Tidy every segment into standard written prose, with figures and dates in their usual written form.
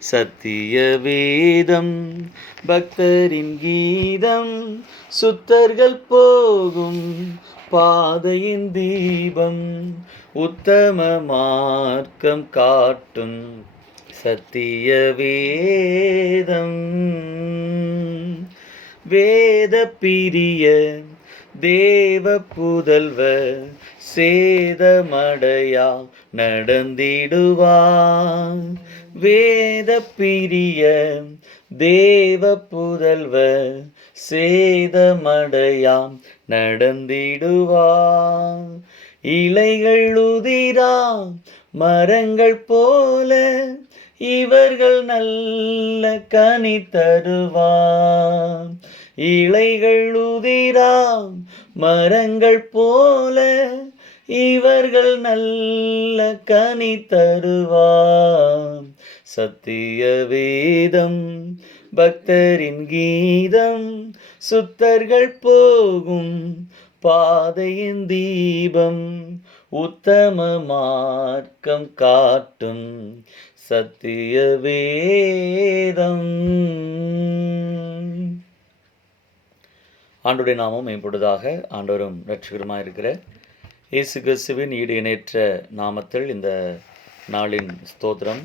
சத்திய வேதம் பக்தரின் கீதம், சுத்தர்கள் போகும் பாதையின் தீபம், உத்தம மார்க்கம் காட்டும் சத்திய வேதம். வேத பிரிய தேவ புதல்வர் சேதமடையா நடந்திடுவார். வேத பிரிய தேவ புதல்வர் சேதமடையாம் நடந்திடுவார். இலைகள் உதிரா மரங்கள் போல இவர்கள் நல்ல கனி தருவார். இலைகள் உதிரா மரங்கள் போல இவர்கள் நல்ல கனி தருவார். சத்திய வேதம் பக்தரின் கீதம், சுத்தர்கள் போகும் பாதையின் தீபம், உத்தம மார்க்கம் காட்டும் சத்திய வேதம். ஆண்டவருடைய நாமம் மேம்படுவதாக. ஆண்டவரும் இரட்சகருமாய் இருக்கிற இயேசு கிறிஸ்துவின் ஈடு இணையற்ற நாமத்தில் இந்த நாளின் ஸ்தோத்திரம்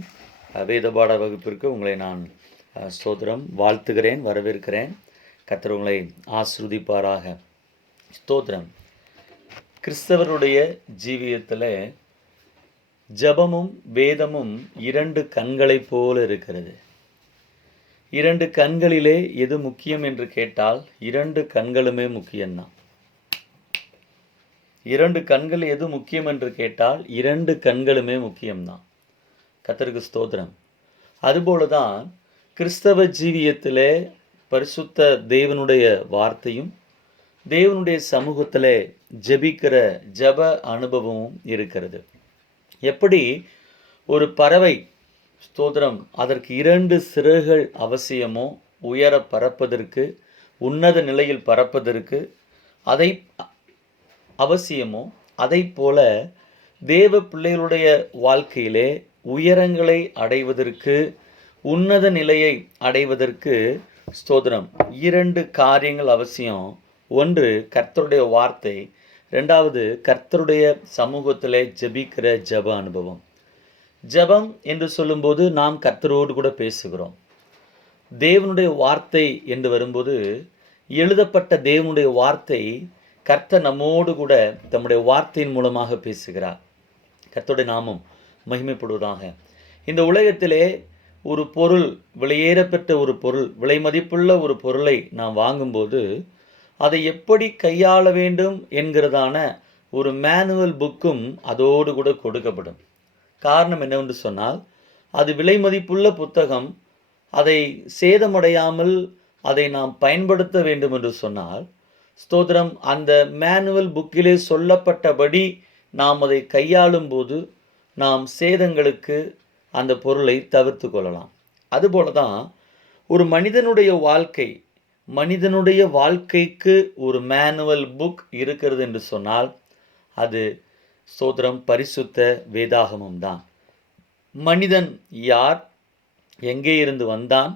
வேதபாட வகுப்பிற்கு உங்களை நான் ஸ்தோத்திரம் வாழ்த்துகிறேன், வரவேற்கிறேன். கர்த்தர் உங்களை ஆசீர்வதிப்பாராக. ஸ்தோத்திரம். கிறிஸ்தவருடைய ஜீவியத்தில் ஜபமும் வேதமும் இரண்டு கண்களைப் போல இருக்கிறது. இரண்டு கண்களிலே எது முக்கியம் என்று கேட்டால் இரண்டு கண்களுமே முக்கியம்தான். இரண்டு கண்கள் எது முக்கியம் என்று கேட்டால் இரண்டு கண்களுமே முக்கியம்தான். கர்த்தருக்கு ஸ்தோத்திரம். அதுபோலதான் கிறிஸ்தவ ஜீவியத்திலே பரிசுத்த தேவனுடைய வார்த்தையும் தேவனுடைய சமூகத்திலே ஜெபிக்கிற ஜப அனுபவமும் இருக்கிறது. எப்படி ஒரு பறவை ஸ்தோத்திரம் அதற்கு இரண்டு சிறகுகள் அவசியமோ, உயர பறப்பதற்கு, உன்னத நிலையில் பறப்பதற்கு அதை அவசியமோ, அதை போல தேவ பிள்ளைகளுடைய வாழ்க்கையிலே உயரங்களை அடைவதற்கு, உன்னத நிலையை அடைவதற்கு ஸ்தோத்திரம் இரண்டு காரியங்கள் அவசியம். ஒன்று கர்த்தருடைய வார்த்தை, ரெண்டாவது கர்த்தருடைய சமூகத்திலே ஜெபிக்கிற ஜப அனுபவம். ஜபம் என்று சொல்லும்போது நாம் கர்த்தரோடு கூட பேசுகிறோம். தேவனுடைய வார்த்தை என்று வரும்போது எழுதப்பட்ட தேவனுடைய வார்த்தை கர்த்தர் நம்மோடு கூட தம்முடைய வார்த்தையின் மூலமாக பேசுகிறார். கர்த்தருடைய நாமம் மகிமைப்படுவதாக. இந்த உலகத்திலே ஒரு பொருள், விலையேறப்பெற்ற ஒரு பொருள், விலை மதிப்புள்ள ஒரு பொருளை நாம் வாங்கும்போது அதை எப்படி கையாள வேண்டும் என்கிறதான ஒரு மேனுவல் புக்கும் அதோடு கூட கொடுக்கப்படும். காரணம் என்னவென்று சொன்னால், அது விலை மதிப்புள்ள புத்தகம். அதை சேதமடையாமல் அதை நாம் பயன்படுத்த வேண்டும் என்று சொன்னால் ஸ்தோத்திரம் அந்த மேனுவல் புக்கிலே சொல்லப்பட்டபடி நாம் அதை கையாளும் போது நாம் சேதங்களுக்கு அந்த பொருளை தவிர்த்து கொள்ளலாம். அதுபோல தான் ஒரு மனிதனுடைய வாழ்க்கைக்கு ஒரு மேனுவல் புக் இருக்கிறது என்று சொன்னால் அது ஸ்தோத்திரம் பரிசுத்த வேதாகமம் தான். மனிதன் யார், எங்கே இருந்து வந்தான்,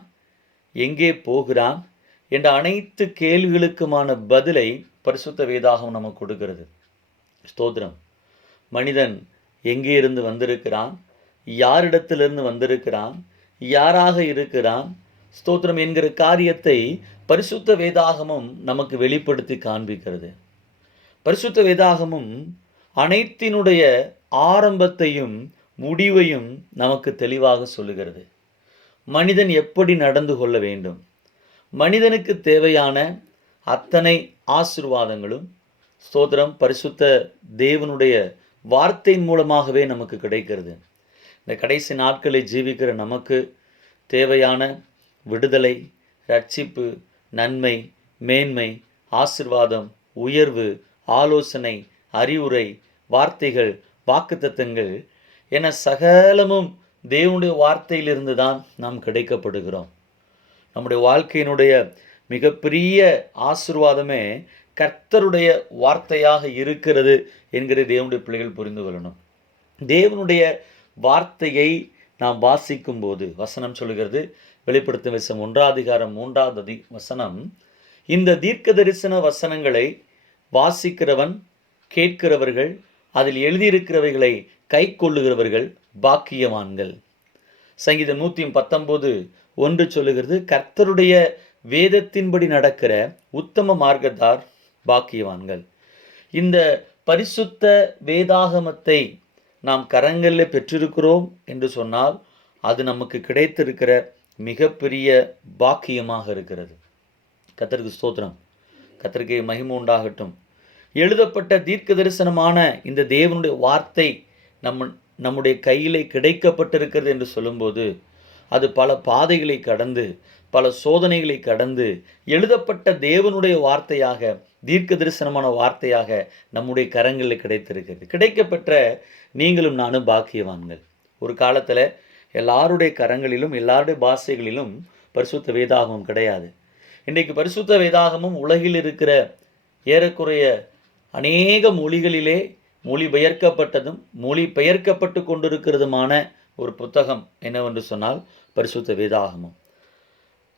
எங்கே போகிறான் என்ற அனைத்து கேள்விகளுக்குமான பதிலை பரிசுத்த வேதாகமம் நமக்கு கொடுக்கிறது. ஸ்தோத்திரம். மனிதன் எங்கே இருந்து வந்திருக்கிறான், யாரிடத்திலிருந்து வந்திருக்கிறான், யாராக இருக்கிறான் ஸ்தோத்திரம் என்கிற காரியத்தை பரிசுத்த வேதாகமம் நமக்கு வெளிப்படுத்தி காண்பிக்கிறது. பரிசுத்த வேதாகமம் அனைத்தினுடைய ஆரம்பத்தையும் முடிவையும் நமக்கு தெளிவாக சொல்லுகிறது. மனிதன் எப்படி நடந்து கொள்ள வேண்டும், மனிதனுக்கு தேவையான அத்தனை ஆசீர்வாதங்களும் ஸ்தோத்திரம் பரிசுத்த தேவனுடைய வார்த்தையின் மூலமாகவே நமக்கு கிடைக்கிறது. இந்த கடைசி நாட்களை ஜீவிக்கிற நமக்கு தேவையான விடுதலை, ரட்சிப்பு, நன்மை, மேன்மை, ஆசீர்வாதம், உயர்வு, ஆலோசனை, அறிவுரை, வார்த்தைகள், வாக்குத்தத்தங்கள் என சகலமும் தேவனுடைய வார்த்தையிலிருந்து தான் நாம் கிடைக்கப்படுகிறோம். நம்முடைய வாழ்க்கையினுடைய மிகப்பெரிய ஆசீர்வாதமே கர்த்தருடைய வார்த்தையாக இருக்கிறது என்கிற தேவனுடைய பிள்ளைகள் புரிந்து கொள்ளணும். தேவனுடைய வார்த்தையை நாம் வாசிக்கும் போது வசனம் சொல்கிறது, வெளிப்படுத்தும் விசம் 1 வசனம், இந்த தீர்க்க தரிசன வசனங்களை வாசிக்கிறவன், கேட்கிறவர்கள், அதில் எழுதியிருக்கிறவைகளை கை கொள்ளுகிறவர்கள் பாக்கியவான்கள். சங்கீதம் 119:1 சொல்லுகிறது, கர்த்தருடைய வேதத்தின்படி நடக்கிற உத்தம மார்க்கத்தார் பாக்கியவான்கள். இந்த பரிசுத்த வேதாகமத்தை நாம் கரங்களில் பெற்றிருக்கிறோம் என்று சொன்னால் அது நமக்கு கிடைத்திருக்கிற மிகப்பெரிய பாக்கியமாக இருக்கிறது. கர்த்தருக்கு ஸ்தோத்திரம், கர்த்தருக்கு மகிமை உண்டாகட்டும். எழுதப்பட்ட தீர்க்க தரிசனமான இந்த தேவனுடைய வார்த்தை நம்முடைய கையிலே கிடைக்கப்பட்டிருக்கிறது என்று சொல்லும்போது அது பல பாதைகளை கடந்து, பல சோதனைகளை கடந்து எழுதப்பட்ட தேவனுடைய வார்த்தையாக, தீர்க்க தரிசனமான வார்த்தையாக நம்முடைய கரங்களில் கிடைத்திருக்கிறது. கிடைக்கப்பெற்ற நீங்களும் நானும் பாக்கியவான்கள். ஒரு காலத்தில் எல்லாருடைய கரங்களிலும் எல்லாருடைய பாஷைகளிலும் பரிசுத்த வேதாகமம் கிடையாது. இன்றைக்கு பரிசுத்த வேதாகமும் உலகில் இருக்கிற ஏறக்குறைய அநேக மொழிகளிலே மொழிபெயர்க்கப்பட்டதும் மொழிபெயர்க்கப்பட்டு கொண்டிருக்கிறதுமான ஒரு புத்தகம் என்னவென்று சொன்னால் பரிசுத்த வேதாகமம்.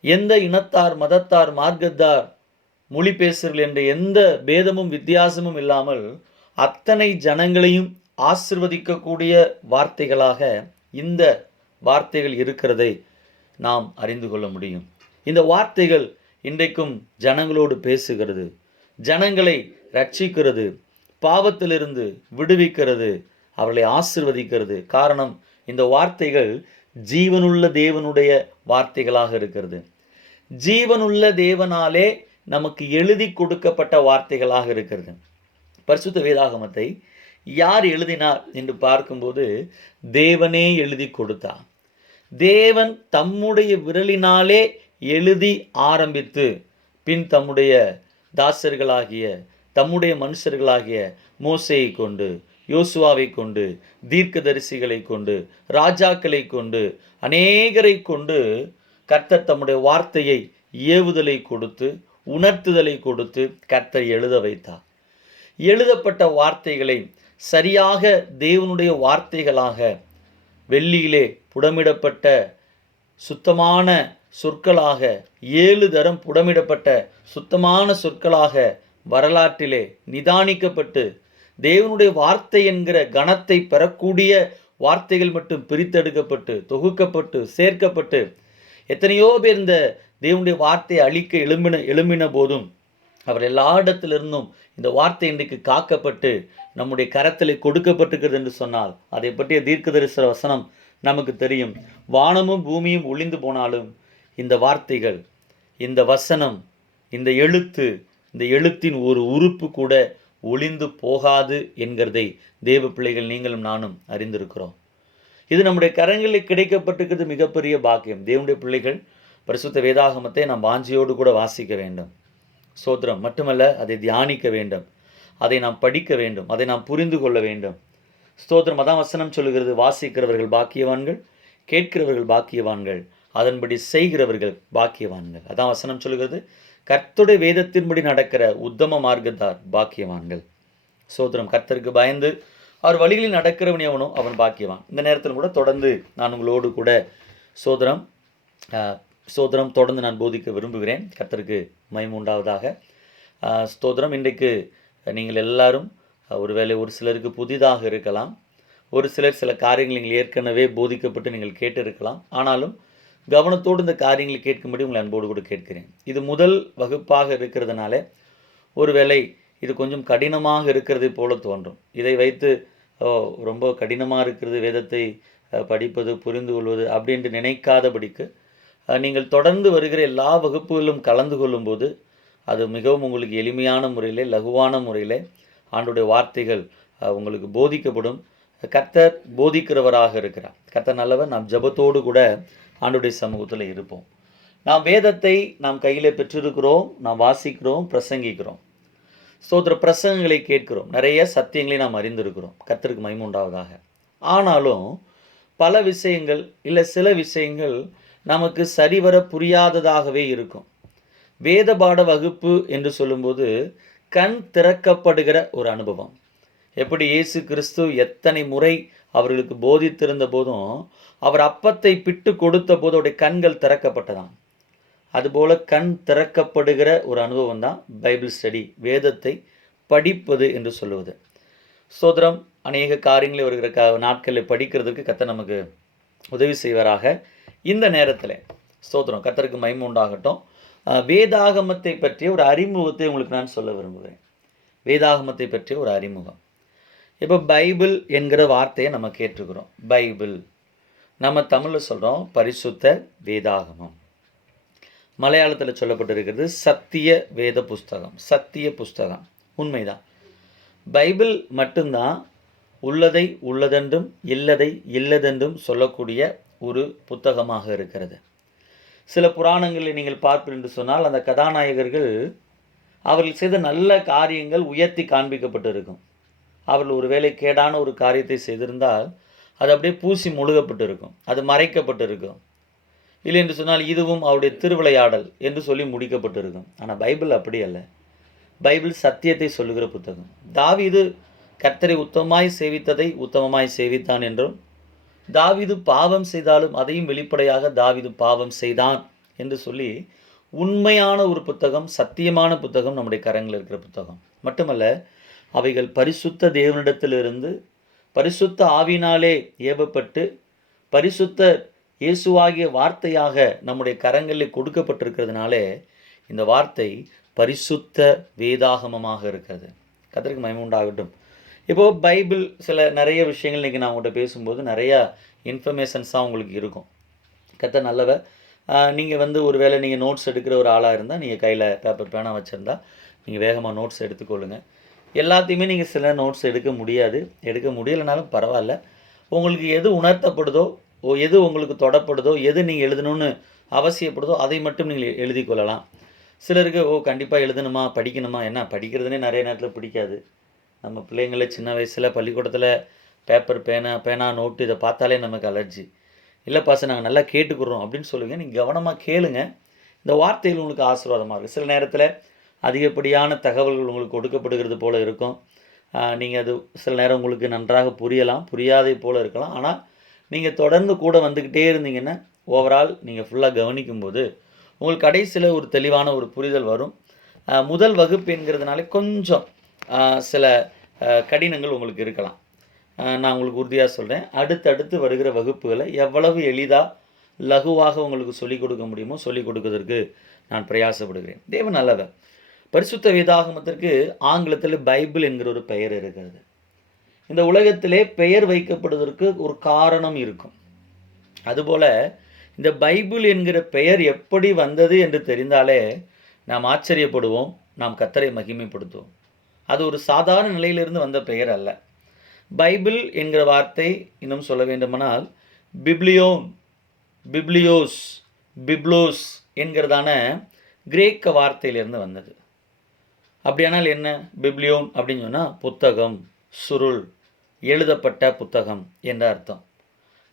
எந்த இனத்தார், மதத்தார், மார்க்கத்தார், மொழி பேசுகிறீர்கள் என்ற எந்த பேதமும் வித்தியாசமும் இல்லாமல் அத்தனை ஜனங்களையும் ஆசிர்வதிக்கக்கூடிய வார்த்தைகளாக இந்த வார்த்தைகள் இருக்கிறதை நாம் அறிந்து கொள்ள முடியும். இந்த வார்த்தைகள் இன்றைக்கும் ஜனங்களோடு பேசுகிறது, ஜனங்களை ரட்சிக்கிறது, பாவத்திலிருந்து விடுவிக்கிறது, அவர்களை ஆசிர்வதிக்கிறது. காரணம், இந்த வார்த்தைகள் ஜீவனுள்ள தேவனுடைய வார்த்தைகளாக இருக்கிறது. ஜீவனுள்ள தேவனாலே நமக்கு எழுதி கொடுக்கப்பட்ட வார்த்தைகளாக இருக்கிறது. பரிசுத்த வேதாகமத்தை யார் எழுதினார் என்று பார்க்கும்போது தேவனே எழுதி கொடுத்தார். தேவன் தம்முடைய விரலினாலே எழுதி ஆரம்பித்து பின் தம்முடைய தாசர்களாகிய, தம்முடைய மனுஷர்களாகிய மோசேயை கொண்டு, யோசுவாவை கொண்டு, தீர்க்கதரிசிகளை கொண்டு, ராஜாக்களை கொண்டு, அநேகரை கொண்டு கர்த்தர் தம்முடைய வார்த்தையை ஏவுதலை கொடுத்து, உணர்த்துதலை கொடுத்து கர்த்தர் எழுத வைத்தார். எழுதப்பட்ட வார்த்தைகளை சரியாக தேவனுடைய வார்த்தைகளாக வெள்ளியிலே புடமிடப்பட்ட சுத்தமான சொற்களாக, 7 தரம் புடமிடப்பட்ட சுத்தமான சொற்களாக வரலாற்றிலே நிதானிக்கப்பட்டு தேவனுடைய வார்த்தை என்கிற கணத்தை பெறக்கூடிய வார்த்தைகள் மட்டும் பிரித்தெடுக்கப்பட்டு, தொகுக்கப்பட்டு, சேர்க்கப்பட்டு, எத்தனையோ பேர் இந்த தேவனுடைய வார்த்தையை அழிக்க எழும்பின போதும் அவர் எல்லா இடத்திலிருந்தும் இந்த வார்த்தை இன்றைக்கு காக்கப்பட்டு நம்முடைய கரத்தில் கொடுக்கப்பட்டிருக்கிறது என்று சொன்னால் அதை பற்றிய தீர்க்க தரிசன வசனம் நமக்கு தெரியும். வானமும் பூமியும் ஒளிந்து போனாலும் இந்த வார்த்தைகள், இந்த வசனம், இந்த எழுத்து, இந்த எழுத்தின் ஒரு உறுப்பு கூட ஒளிந்து போகாது என்கிறதை தேவ பிள்ளைகள் நீங்களும் நானும் அறிந்திருக்கிறோம். இது நம்முடைய கரங்களில் கிடைக்கப்பட்டிருக்கிறது மிகப்பெரிய பாக்கியம். தேவனுடைய பிள்ளைகள் பரிசுத்த வேதாகமத்தை நாம் வாஞ்சியோடு கூட வாசிக்க வேண்டும். சோத்திரம் மட்டுமல்ல, அதை தியானிக்க வேண்டும், அதை நாம் படிக்க வேண்டும், அதை நாம் புரிந்து கொள்ள வேண்டும். ஸ்தோத்திரம். அதான் வசனம் சொல்லுகிறது, வாசிக்கிறவர்கள் பாக்கியவான்கள், கேட்கிறவர்கள் பாக்கியவான்கள், அதன்படி செய்கிறவர்கள் பாக்கியவான்கள். அதான் வசனம் சொல்லுகிறது, கர்த்தருடைய வேதத்தின்படி நடக்கிற உத்தம மார்க்கத்தார் பாக்கியவான்கள். சோத்திரம். கர்த்தருக்கு பயந்து அவர் வழிகளில் நடக்கிறவன் எவனோ அவன் பாக்கியவான். இந்த நேரத்தில் கூட தொடர்ந்து நான் உங்களோடு கூட ஸ்தோத்திரம் தொடர்ந்து நான் போதிக்க விரும்புகிறேன். கர்த்தருக்கு மகிமை உண்டாவதாக. ஸ்தோத்திரம். இன்றைக்கு நீங்கள் எல்லாரும் ஒருவேளை ஒரு சிலருக்கு புதிதாக இருக்கலாம், ஒரு சிலர் சில காரியங்கள் நீங்கள் ஏற்கனவே போதிக்கப்பட்டு நீங்கள் கேட்டிருக்கலாம். ஆனாலும் கவனத்தோடு இந்த காரியங்களை கேட்கும்படி உங்களை அன்போடு கூட கேட்கிறேன். இது முதல் வகுப்பாக இருக்கிறதுனால ஒருவேளை இது கொஞ்சம் கடினமாக இருக்கிறது போல தோன்றும். இதை வைத்து ரொம்ப கடினமாக இருக்கிறது வேதத்தை படிப்பது, புரிந்து கொள்வது அப்படின்ட்டு நினைக்காதபடிக்கு நீங்கள் தொடர்ந்து வருகிற எல்லா வகுப்புகளிலும் கலந்து கொள்ளும்போது அது மிகவும் உங்களுக்கு எளிமையான முறையில், லகுவான முறையில் ஆண்டுடைய வார்த்தைகள் உங்களுக்கு போதிக்கப்படும். கர்த்தர் போதிக்கிறவராக இருக்கிறார். கர்த்தர் நல்லவர். நாம் ஜபத்தோடு கூட ஆண்டுடைய சமூகத்தில் இருப்போம். நாம் வேதத்தை நாம் கையில் பெற்றிருக்கிறோம், நாம் வாசிக்கிறோம், பிரசங்கிக்கிறோம். ஸ்தோத்திர பிரசங்கங்களை கேட்கிறோம், நிறைய சத்தியங்களை நாம் அறிந்திருக்கிறோம். கர்த்தருக்கு மகிமை உண்டாவதாக. ஆனாலும் பல விஷயங்கள் இல்லை சில விஷயங்கள் நமக்கு சரிவர புரியாததாகவே இருக்கும். வேத பாட வகுப்பு என்று சொல்லும்போது கண் திறக்கப்படுகிற ஒரு அனுபவம். எப்படி இயேசு கிறிஸ்து எத்தனை முறை அவர்களுக்கு போதித்திருந்த போதும் அவர் அப்பத்தை பிட்டு கொடுத்த போது அவருடைய கண்கள் திறக்கப்பட்டதாம். அதுபோல் கண் திறக்கப்படுகிற ஒரு அனுபவம் தான் பைபிள் ஸ்டடி, வேதத்தை படிப்பது என்று சொல்லுவது. ஸ்தோத்திரம். அநேக காரியங்களை வருகிற நாட்களில் படிக்கிறதுக்கு கர்த்தர் நமக்கு உதவி செய்வாராக. இந்த நேரத்தில் ஸ்தோத்திரம், கர்த்தருக்கு மகிமை உண்டாகட்டும். வேதாகமத்தை பற்றிய ஒரு அறிமுகத்தை உங்களுக்கு நான் சொல்ல விரும்புகிறேன். வேதாகமத்தை பற்றிய ஒரு அறிமுகம். இப்போ பைபிள் என்கிற வார்த்தையை நம்ம கேட்டிருக்கிறோம். பைபிள் நம்ம தமிழில் சொல்கிறோம் பரிசுத்த வேதாகமம். மலையாளத்தில் சொல்லப்பட்டிருக்கிறது சத்திய வேத புஸ்தகம், சத்திய புஸ்தகம். உண்மைதான். பைபிள் மட்டும்தான் உள்ளதை உள்ளதென்றும் இல்லதை இல்லதென்றும் சொல்லக்கூடிய ஒரு புத்தகமாக இருக்கிறது. சில புராணங்களை நீங்கள் பார்ப்பீர்கள் என்று சொன்னால் அந்த கதாநாயகர்கள் அவர்கள் செய்த நல்ல காரியங்கள் உயர்த்தி காண்பிக்கப்பட்டு இருக்கும். அவர்கள் ஒருவேளை கேடான ஒரு காரியத்தை செய்திருந்தால் அது அப்படியே பூசி முழுகப்பட்டு இருக்கும், அது மறைக்கப்பட்டு இருக்கும். இல்லை என்று சொன்னால் இதுவும் அவருடைய திருவிளையாடல் என்று சொல்லி முடிக்கப்பட்டிருக்கும். ஆனால் பைபிள் அப்படி அல்ல. பைபிள் சத்தியத்தை சொல்லுகிற புத்தகம். தாவீது கர்த்தரை உத்தமமாய் சேவித்ததை உத்தமமாய் சேவித்தான் என்றும், தாவீது பாவம் செய்தாலும் அதையும் வெளிப்படையாக தாவீது பாவம் செய்தான் என்று சொல்லி உண்மையான ஒரு புத்தகம், சத்தியமான புத்தகம் நம்முடைய கரங்களில் இருக்கிற புத்தகம் மட்டுமல்ல, அவைகள் பரிசுத்த தேவனிடத்திலிருந்து பரிசுத்த ஆவியினாலே ஏவப்பட்டு பரிசுத்த இயேசுவாகிய வார்த்தையாக நம்முடைய கரங்களில் கொடுக்கப்பட்டிருக்கிறதுனாலே இந்த வார்த்தை பரிசுத்த வேதாகமமாக இருக்கிறது. கர்த்தருக்கு மகிமை உண்டாகட்டும். இப்போது பைபிள் நிறைய விஷயங்கள் இன்றைக்கி நான் உங்கள்கிட்ட பேசும்போது நிறையா இன்ஃபர்மேஷன்ஸாக உங்களுக்கு இருக்கும். கர்த்தர் நல்லவர். நீங்கள் ஒருவேளை நீங்கள் நோட்ஸ் எடுக்கிற ஒரு ஆளாக இருந்தால் நீங்கள் கையில் பேப்பர் பேனா வச்சுருந்தா நீங்கள் வேகமாக நோட்ஸ் எடுத்துக்கொள்ளுங்கள். எல்லாத்தையுமே நீங்கள் சில நோட்ஸ் எடுக்க முடியாது, எடுக்க முடியலைனாலும் பரவாயில்ல. உங்களுக்கு எது உணர்த்தப்படுதோ, எது உங்களுக்கு தொடப்படுதோ, எது நீங்கள் எழுதணும்னு அவசியப்படுதோ அதை மட்டும் நீங்கள் எழுதி கொள்ளலாம். சிலருக்கு கண்டிப்பாக எழுதணுமா படிக்கணுமா, என்ன படிக்கிறதுனே நிறைய நேரத்தில் பிடிக்காது. நம்ம பிள்ளைங்கள சின்ன வயசில் பள்ளிக்கூடத்தில் பேப்பர் பேனா நோட்டு இதை பார்த்தாலே நமக்கு அலர்ஜி. இல்லை பாஸ் நாங்கள் நல்லா கேட்டுக்கிறோம் அப்படின்னு சொல்லுங்கள். நீங்கள் கவனமாக கேளுங்க. இந்த வார்த்தைகள் உங்களுக்கு ஆசீர்வாதமாக இருக்குது. சில நேரத்தில் அதிகப்படியான தகவல்கள் உங்களுக்கு கொடுக்கப்படுகிறது போல் இருக்கும். நீங்கள் அது சில நேரம் உங்களுக்கு நன்றாக புரியலாம், புரியாதே போல் இருக்கலாம். ஆனால் நீங்கள் தொடர்ந்து கூட வந்துக்கிட்டே இருந்தீங்கன்னா ஓவரால் நீங்கள் ஃபுல்லாக கவனிக்கும்போது உங்களுக்கு கடைசியில் ஒரு தெளிவான ஒரு புரிதல் வரும். முதல் வகுப்பு என்கிறதுனால கொஞ்சம் சில கடினங்கள் உங்களுக்கு இருக்கலாம். நான் உங்களுக்கு உறுதியாக சொல்கிறேன், அடுத்தடுத்து வருகிற வகுப்புகளை எவ்வளவு எளிதாக லகுவாக உங்களுக்கு சொல்லிக் கொடுக்க முடியுமோ சொல்லிக் கொடுக்கறதற்கு நான் பிரயாசப்படுகிறேன். தேவன் நல்லவர். பரிசுத்த வேதாகமத்திற்கு ஆங்கிலத்தில் பைபிள் என்கிற ஒரு பெயர் இருக்கிறது. இந்த உலகத்திலே பெயர் வைக்கப்படுவதற்கு ஒரு காரணம் இருக்கும். அதுபோல் இந்த பைபிள் என்கிற பெயர் எப்படி வந்தது என்று தெரிந்தாலே நாம் ஆச்சரியப்படுவோம், நாம் கர்த்தரை மகிமைப்படுத்துவோம். அது ஒரு சாதாரண நிலையிலிருந்து வந்த பெயர் அல்ல. பைபிள் என்கிற வார்த்தை இன்னும் சொல்ல வேண்டுமானால் பிப்ளியோன், பிப்ளியோஸ், பிப்ளோஸ் என்கிறதான கிரேக்க வார்த்தையிலிருந்து வந்தது. அப்படியானால் என்ன பிப்ளியோன் அப்படின்னு சொன்னால் புத்தகம், சுருள், எழுதப்பட்ட புத்தகம் என்ற அர்த்தம்.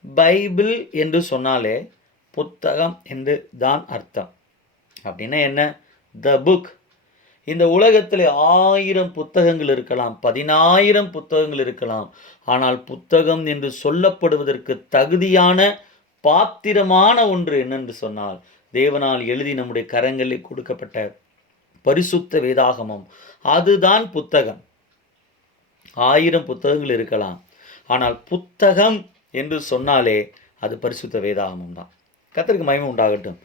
பைபிள் என்று சொன்னாலே புத்தகம் என்று தான் அர்த்தம். அப்படின்னா என்ன? The book. இந்த உலகத்தில் 1000 புத்தகங்கள் இருக்கலாம், 10,000 புத்தகங்கள் இருக்கலாம். ஆனால் புத்தகம் என்று சொல்லப்படுவதற்கு தகுதியான பாத்திரமான ஒன்று என்னென்று சொன்னால் தேவனால் எழுதி நம்முடைய கரங்களில் கொடுக்கப்பட்ட பரிசுத்த வேதாகமம். அதுதான் புத்தகம். 1000 புத்தகங்கள் இருக்கலாம், ஆனால் புத்தகம் என்று சொன்னாலே அது பரிசுத்த வேதாகமம் தான். கர்த்தருக்கு மகிமை உண்டாகட்டும்.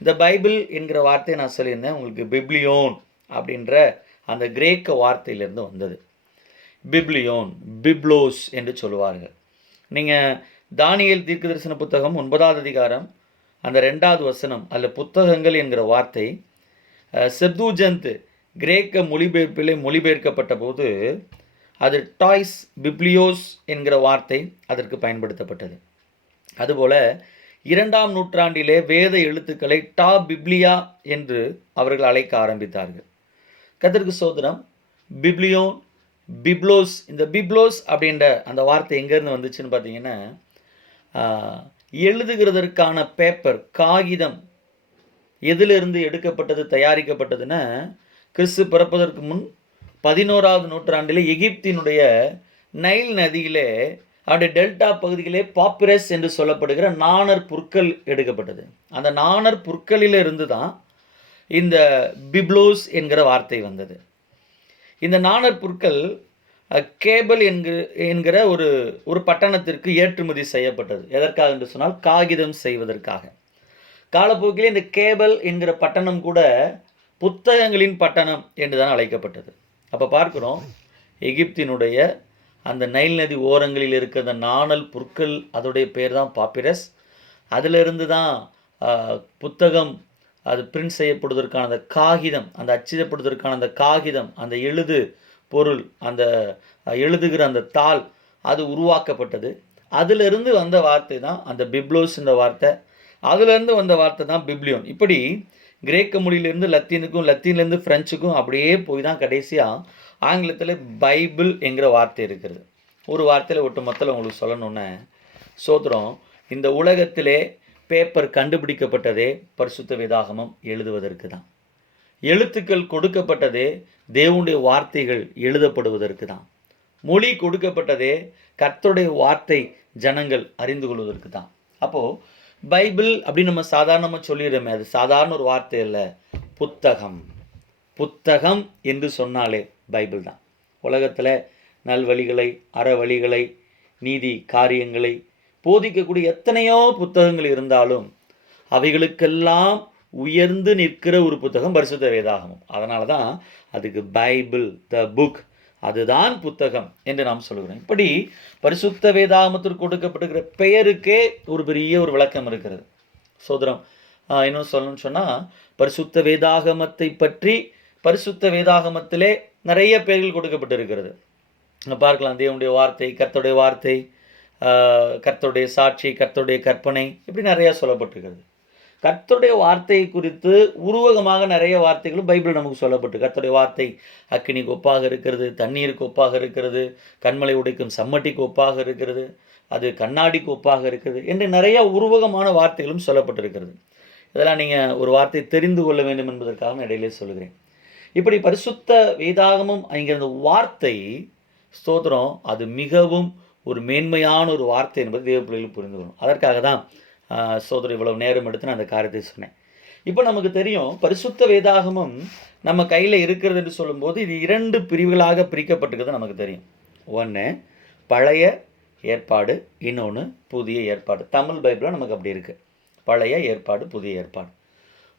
இந்த பைபிள் என்கிற வார்த்தையை நான் சொல்லியிருந்தேன் உங்களுக்கு. பிப்ளியோன் அப்படின்ற அந்த கிரேக்க வார்த்தையிலிருந்து வந்தது. பிப்ளியோன், பிப்ளோஸ் என்று சொல்லுவார்கள். நீங்கள் தானியேல் தீர்க்கதரிசன புத்தகம் 9வது அதிகாரம் அந்த 2வது வசனம், அதில் புத்தகங்கள் என்கிற வார்த்தை செப்தூஜந்த் கிரேக்க மொழிபெயர்ப்பிலே மொழிபெயர்க்கப்பட்ட போது அது டாய்ஸ் பிப்ளியோஸ் என்கிற வார்த்தை அதற்கு பயன்படுத்தப்பட்டது. அதுபோல் 2ஆம் நூற்றாண்டிலே வேத எழுத்துக்களை டா பிப்ளியா என்று அவர்கள் அழைக்க ஆரம்பித்தார்கள். கர்த்தருக்கு ஸ்தோத்திரம். பிப்ளியோன், பிப்ளோஸ். இந்த பிப்ளோஸ் அப்படின்ற அந்த வார்த்தை எங்கேருந்து வந்துச்சுன்னு பார்த்தீங்கன்னா, எழுதுகிறதற்கான பேப்பர், காகிதம் எதிலிருந்து எடுக்கப்பட்டது, தயாரிக்கப்பட்டதுன்னா கிறிஸ்து பிறப்பதற்கு முன் 11வது நூற்றாண்டில் எகிப்தினுடைய நைல் நதியிலே அவருடைய டெல்டா பகுதியிலே பாப்பிரஸ் என்று சொல்லப்படுகிற நாணர் புற்கள் எடுக்கப்பட்டது. அந்த நாணர் புற்களிலிருந்து தான் இந்த பிப்ளோஸ் என்கிற வார்த்தை வந்தது. இந்த நாணர் புற்கள் கேபிள் என்கிற ஒரு ஒரு பட்டணத்திற்கு ஏற்றுமதி செய்யப்பட்டது. எதற்காக என்று சொன்னால் காகிதம் செய்வதற்காக. காலப்போக்கிலே இந்த கேபிள் என்கிற பட்டணம் கூட புத்தகங்களின் பட்டணம் என்று தான் அழைக்கப்பட்டது. அப்போ பார்க்குறோம், எகிப்தினுடைய அந்த நைல் நதி ஓரங்களில் இருக்கிற அந்த நாணல் புற்கள், அதோடைய பேர் தான் பாப்பிரஸ். அதிலிருந்து தான் புத்தகம் அது பிரிண்ட் செய்யப்படுவதற்கான அந்த காகிதம், அந்த அச்சிடப்படுவதற்கான அந்த காகிதம், அந்த எழுது பொருள், அந்த எழுதுகிற அந்த தாள் அது உருவாக்கப்பட்டது. அதிலிருந்து வந்த வார்த்தை தான் அந்த பிப்ளோஸ் என்ற வார்த்தை. அதிலிருந்து வந்த வார்த்தை தான் பிப்ளியோன். இப்படி கிரேக்க மொழியிலிருந்து லத்தீனுக்கும், லத்தீன்லேருந்து ஃப்ரெஞ்சுக்கும் அப்படியே போய் தான் கடைசியாக ஆங்கிலத்தில் பைபிள் என்கிற வார்த்தை இருக்கிறது. ஒரு வார்த்தையில் ஒட்டு மொத்தத்தில் உங்களுக்கு சொல்லணுன்னே, சோத்திரம், இந்த உலகத்திலே பேப்பர் கண்டுபிடிக்கப்பட்டதே பரிசுத்த வேதாகமம் எழுதுவதற்கு தான். எழுத்துக்கள் கொடுக்கப்பட்டதே தேவனுடைய வார்த்தைகள் எழுதப்படுவதற்கு தான். மொழி கொடுக்கப்பட்டதே கர்த்தருடைய வார்த்தை ஜனங்கள் அறிந்து கொள்வதற்கு தான். அப்போது பைபிள் அப்படின்னு நம்ம சாதாரணமாக சொல்லிடுறோமே, அது சாதாரண ஒரு வார்த்தை இல்லை, புத்தகம். புத்தகம் என்று சொன்னாலே பைபிள் தான். உலகத்தில் நல்வழிகளை, அறவழிகளை, நீதி காரியங்களை போதிக்கக்கூடிய எத்தனையோ புத்தகங்கள் இருந்தாலும் அவைகளுக்கெல்லாம் உயர்ந்து நிற்கிற ஒரு புத்தகம் பரிசுத்த வேதாகமம். அதனால தான் அதுக்கு பைபிள், த புக், அதுதான் புத்தகம் என்று நாம் சொல்கிறோம். இப்படி பரிசுத்த வேதாகமத்திற்கு கொடுக்கப்பட்டிருக்கிற பெயருக்கே ஒரு பெரிய ஒரு விளக்கம் இருக்கிறது. சோதரம் இன்னும் சொல்லணும்னு சொன்னால், பரிசுத்த வேதாகமத்தை பற்றி பரிசுத்த வேதாகமத்திலே நிறைய பெயர்கள் கொடுக்கப்பட்டிருக்கிறது. பார்க்கலாம், தேவனுடைய வார்த்தை, கர்த்தருடைய வார்த்தை, கர்த்தருடைய சாட்சி, கர்த்தருடைய கற்பனை, இப்படி நிறையா சொல்லப்பட்டிருக்கிறது. கர்த்தருடைய வார்த்தையை குறித்து உருவகமாக நிறைய வார்த்தைகளும் பைபிள் நமக்கு சொல்லப்பட்டு, கர்த்தருடைய வார்த்தை அக்கினிக்கு ஒப்பாக இருக்கிறது, தண்ணீருக்கு ஒப்பாக இருக்கிறது, கண்மலை உடைக்கும் சம்மட்டிக்கு ஒப்பாக இருக்கிறது, அது கண்ணாடிக்கு ஒப்பாக இருக்கிறது என்று நிறைய உருவகமான வார்த்தைகளும் சொல்லப்பட்டிருக்கிறது. இதெல்லாம் நீங்கள் ஒரு வார்த்தையை தெரிந்து கொள்ள வேண்டும் என்பதற்காக இடையிலே சொல்கிறேன். இப்படி பரிசுத்த வேதாகமம் என்கிற வார்த்தை, ஸ்தோத்திரம், அது மிகவும் ஒரு மேன்மையான ஒரு வார்த்தை என்பது தேவ பிள்ளைகள் புரிந்து கொள்ளும். அதற்காக தான் சோதரர் இவ்வளவு நேரம் எடுத்து நான் அந்த காரியத்தை சொன்னேன். இப்போ நமக்கு தெரியும், பரிசுத்த வேதாகமம் நம்ம கையில் இருக்கிறது என்று சொல்லும்போது இது 2 பிரிவுகளாக பிரிக்கப்பட்டிருக்கிறது நமக்கு தெரியும். ஒன்று பழைய ஏற்பாடு, இன்னொன்று புதிய ஏற்பாடு. தமிழ் பைபிளில் நமக்கு அப்படி இருக்குது, பழைய ஏற்பாடு, புதிய ஏற்பாடு.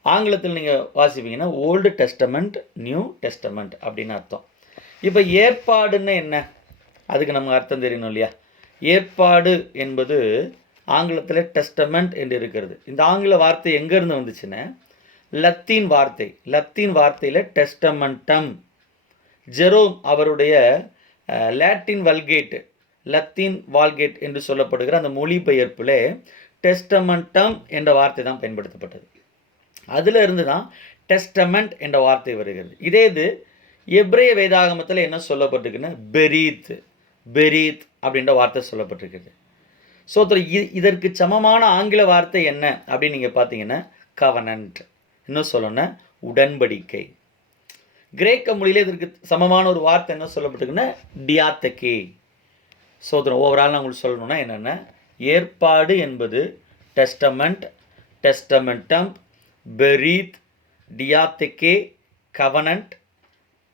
ஆங்கிலத்தில் நீங்கள் வாசிப்பீங்கன்னா ஓல்டு டெஸ்டமெண்ட், நியூ டெஸ்டமெண்ட் அப்படின்னு அர்த்தம். இப்போ ஏற்பாடுன்னு என்ன, அதுக்கு நமக்கு அர்த்தம் தெரியணும் இல்லையா? ஏற்பாடு என்பது ஆங்கிலத்தில் டெஸ்டமெண்ட் என்று இருக்கிறது. இந்த ஆங்கில வார்த்தை எங்கேருந்து வந்துச்சுன்னா, லத்தீன் வார்த்தை. லத்தீன் வார்த்தையில் டெஸ்டமெண்டம். ஜெரோம் அவருடைய லாட்டின் வல்கேட், லத்தீன் வால்கேட் என்று சொல்லப்படுகிற அந்த மொழிபெயர்ப்பில் டெஸ்டமெண்டம் என்ற வார்த்தை தான் பயன்படுத்தப்பட்டது. அதில் இருந்து தான் டெஸ்டமெண்ட் என்ற வார்த்தை வருகிறது. இதே இது எப்ரேய வேதாகமத்தில் என்ன சொல்லப்பட்டிருக்குன்னா பெரீத், பெரீத் அப்படின்ற வார்த்தை சொல்லப்பட்டிருக்கிறது. ஸோ இதற்கு சமமான ஆங்கில வார்த்தை என்ன அப்படின்னு நீங்கள் பார்த்தீங்கன்னா கவனன்ட், இன்னும் சொல்லணும்னா உடன்படிக்கை. கிரேக்க மொழியில் இதற்கு சமமான ஒரு வார்த்தை என்ன சொல்லப்பட்டிருக்குன்னா டியாத்தகே. சோதரம் ஓவரால் நான் உங்களுக்கு சொல்லணும்னா என்னென்ன, ஏற்பாடு என்பது டெஸ்டமெண்ட், டெஸ்டமெண்டம், பெரீத், டியாத்தகே, கவனன்ட்.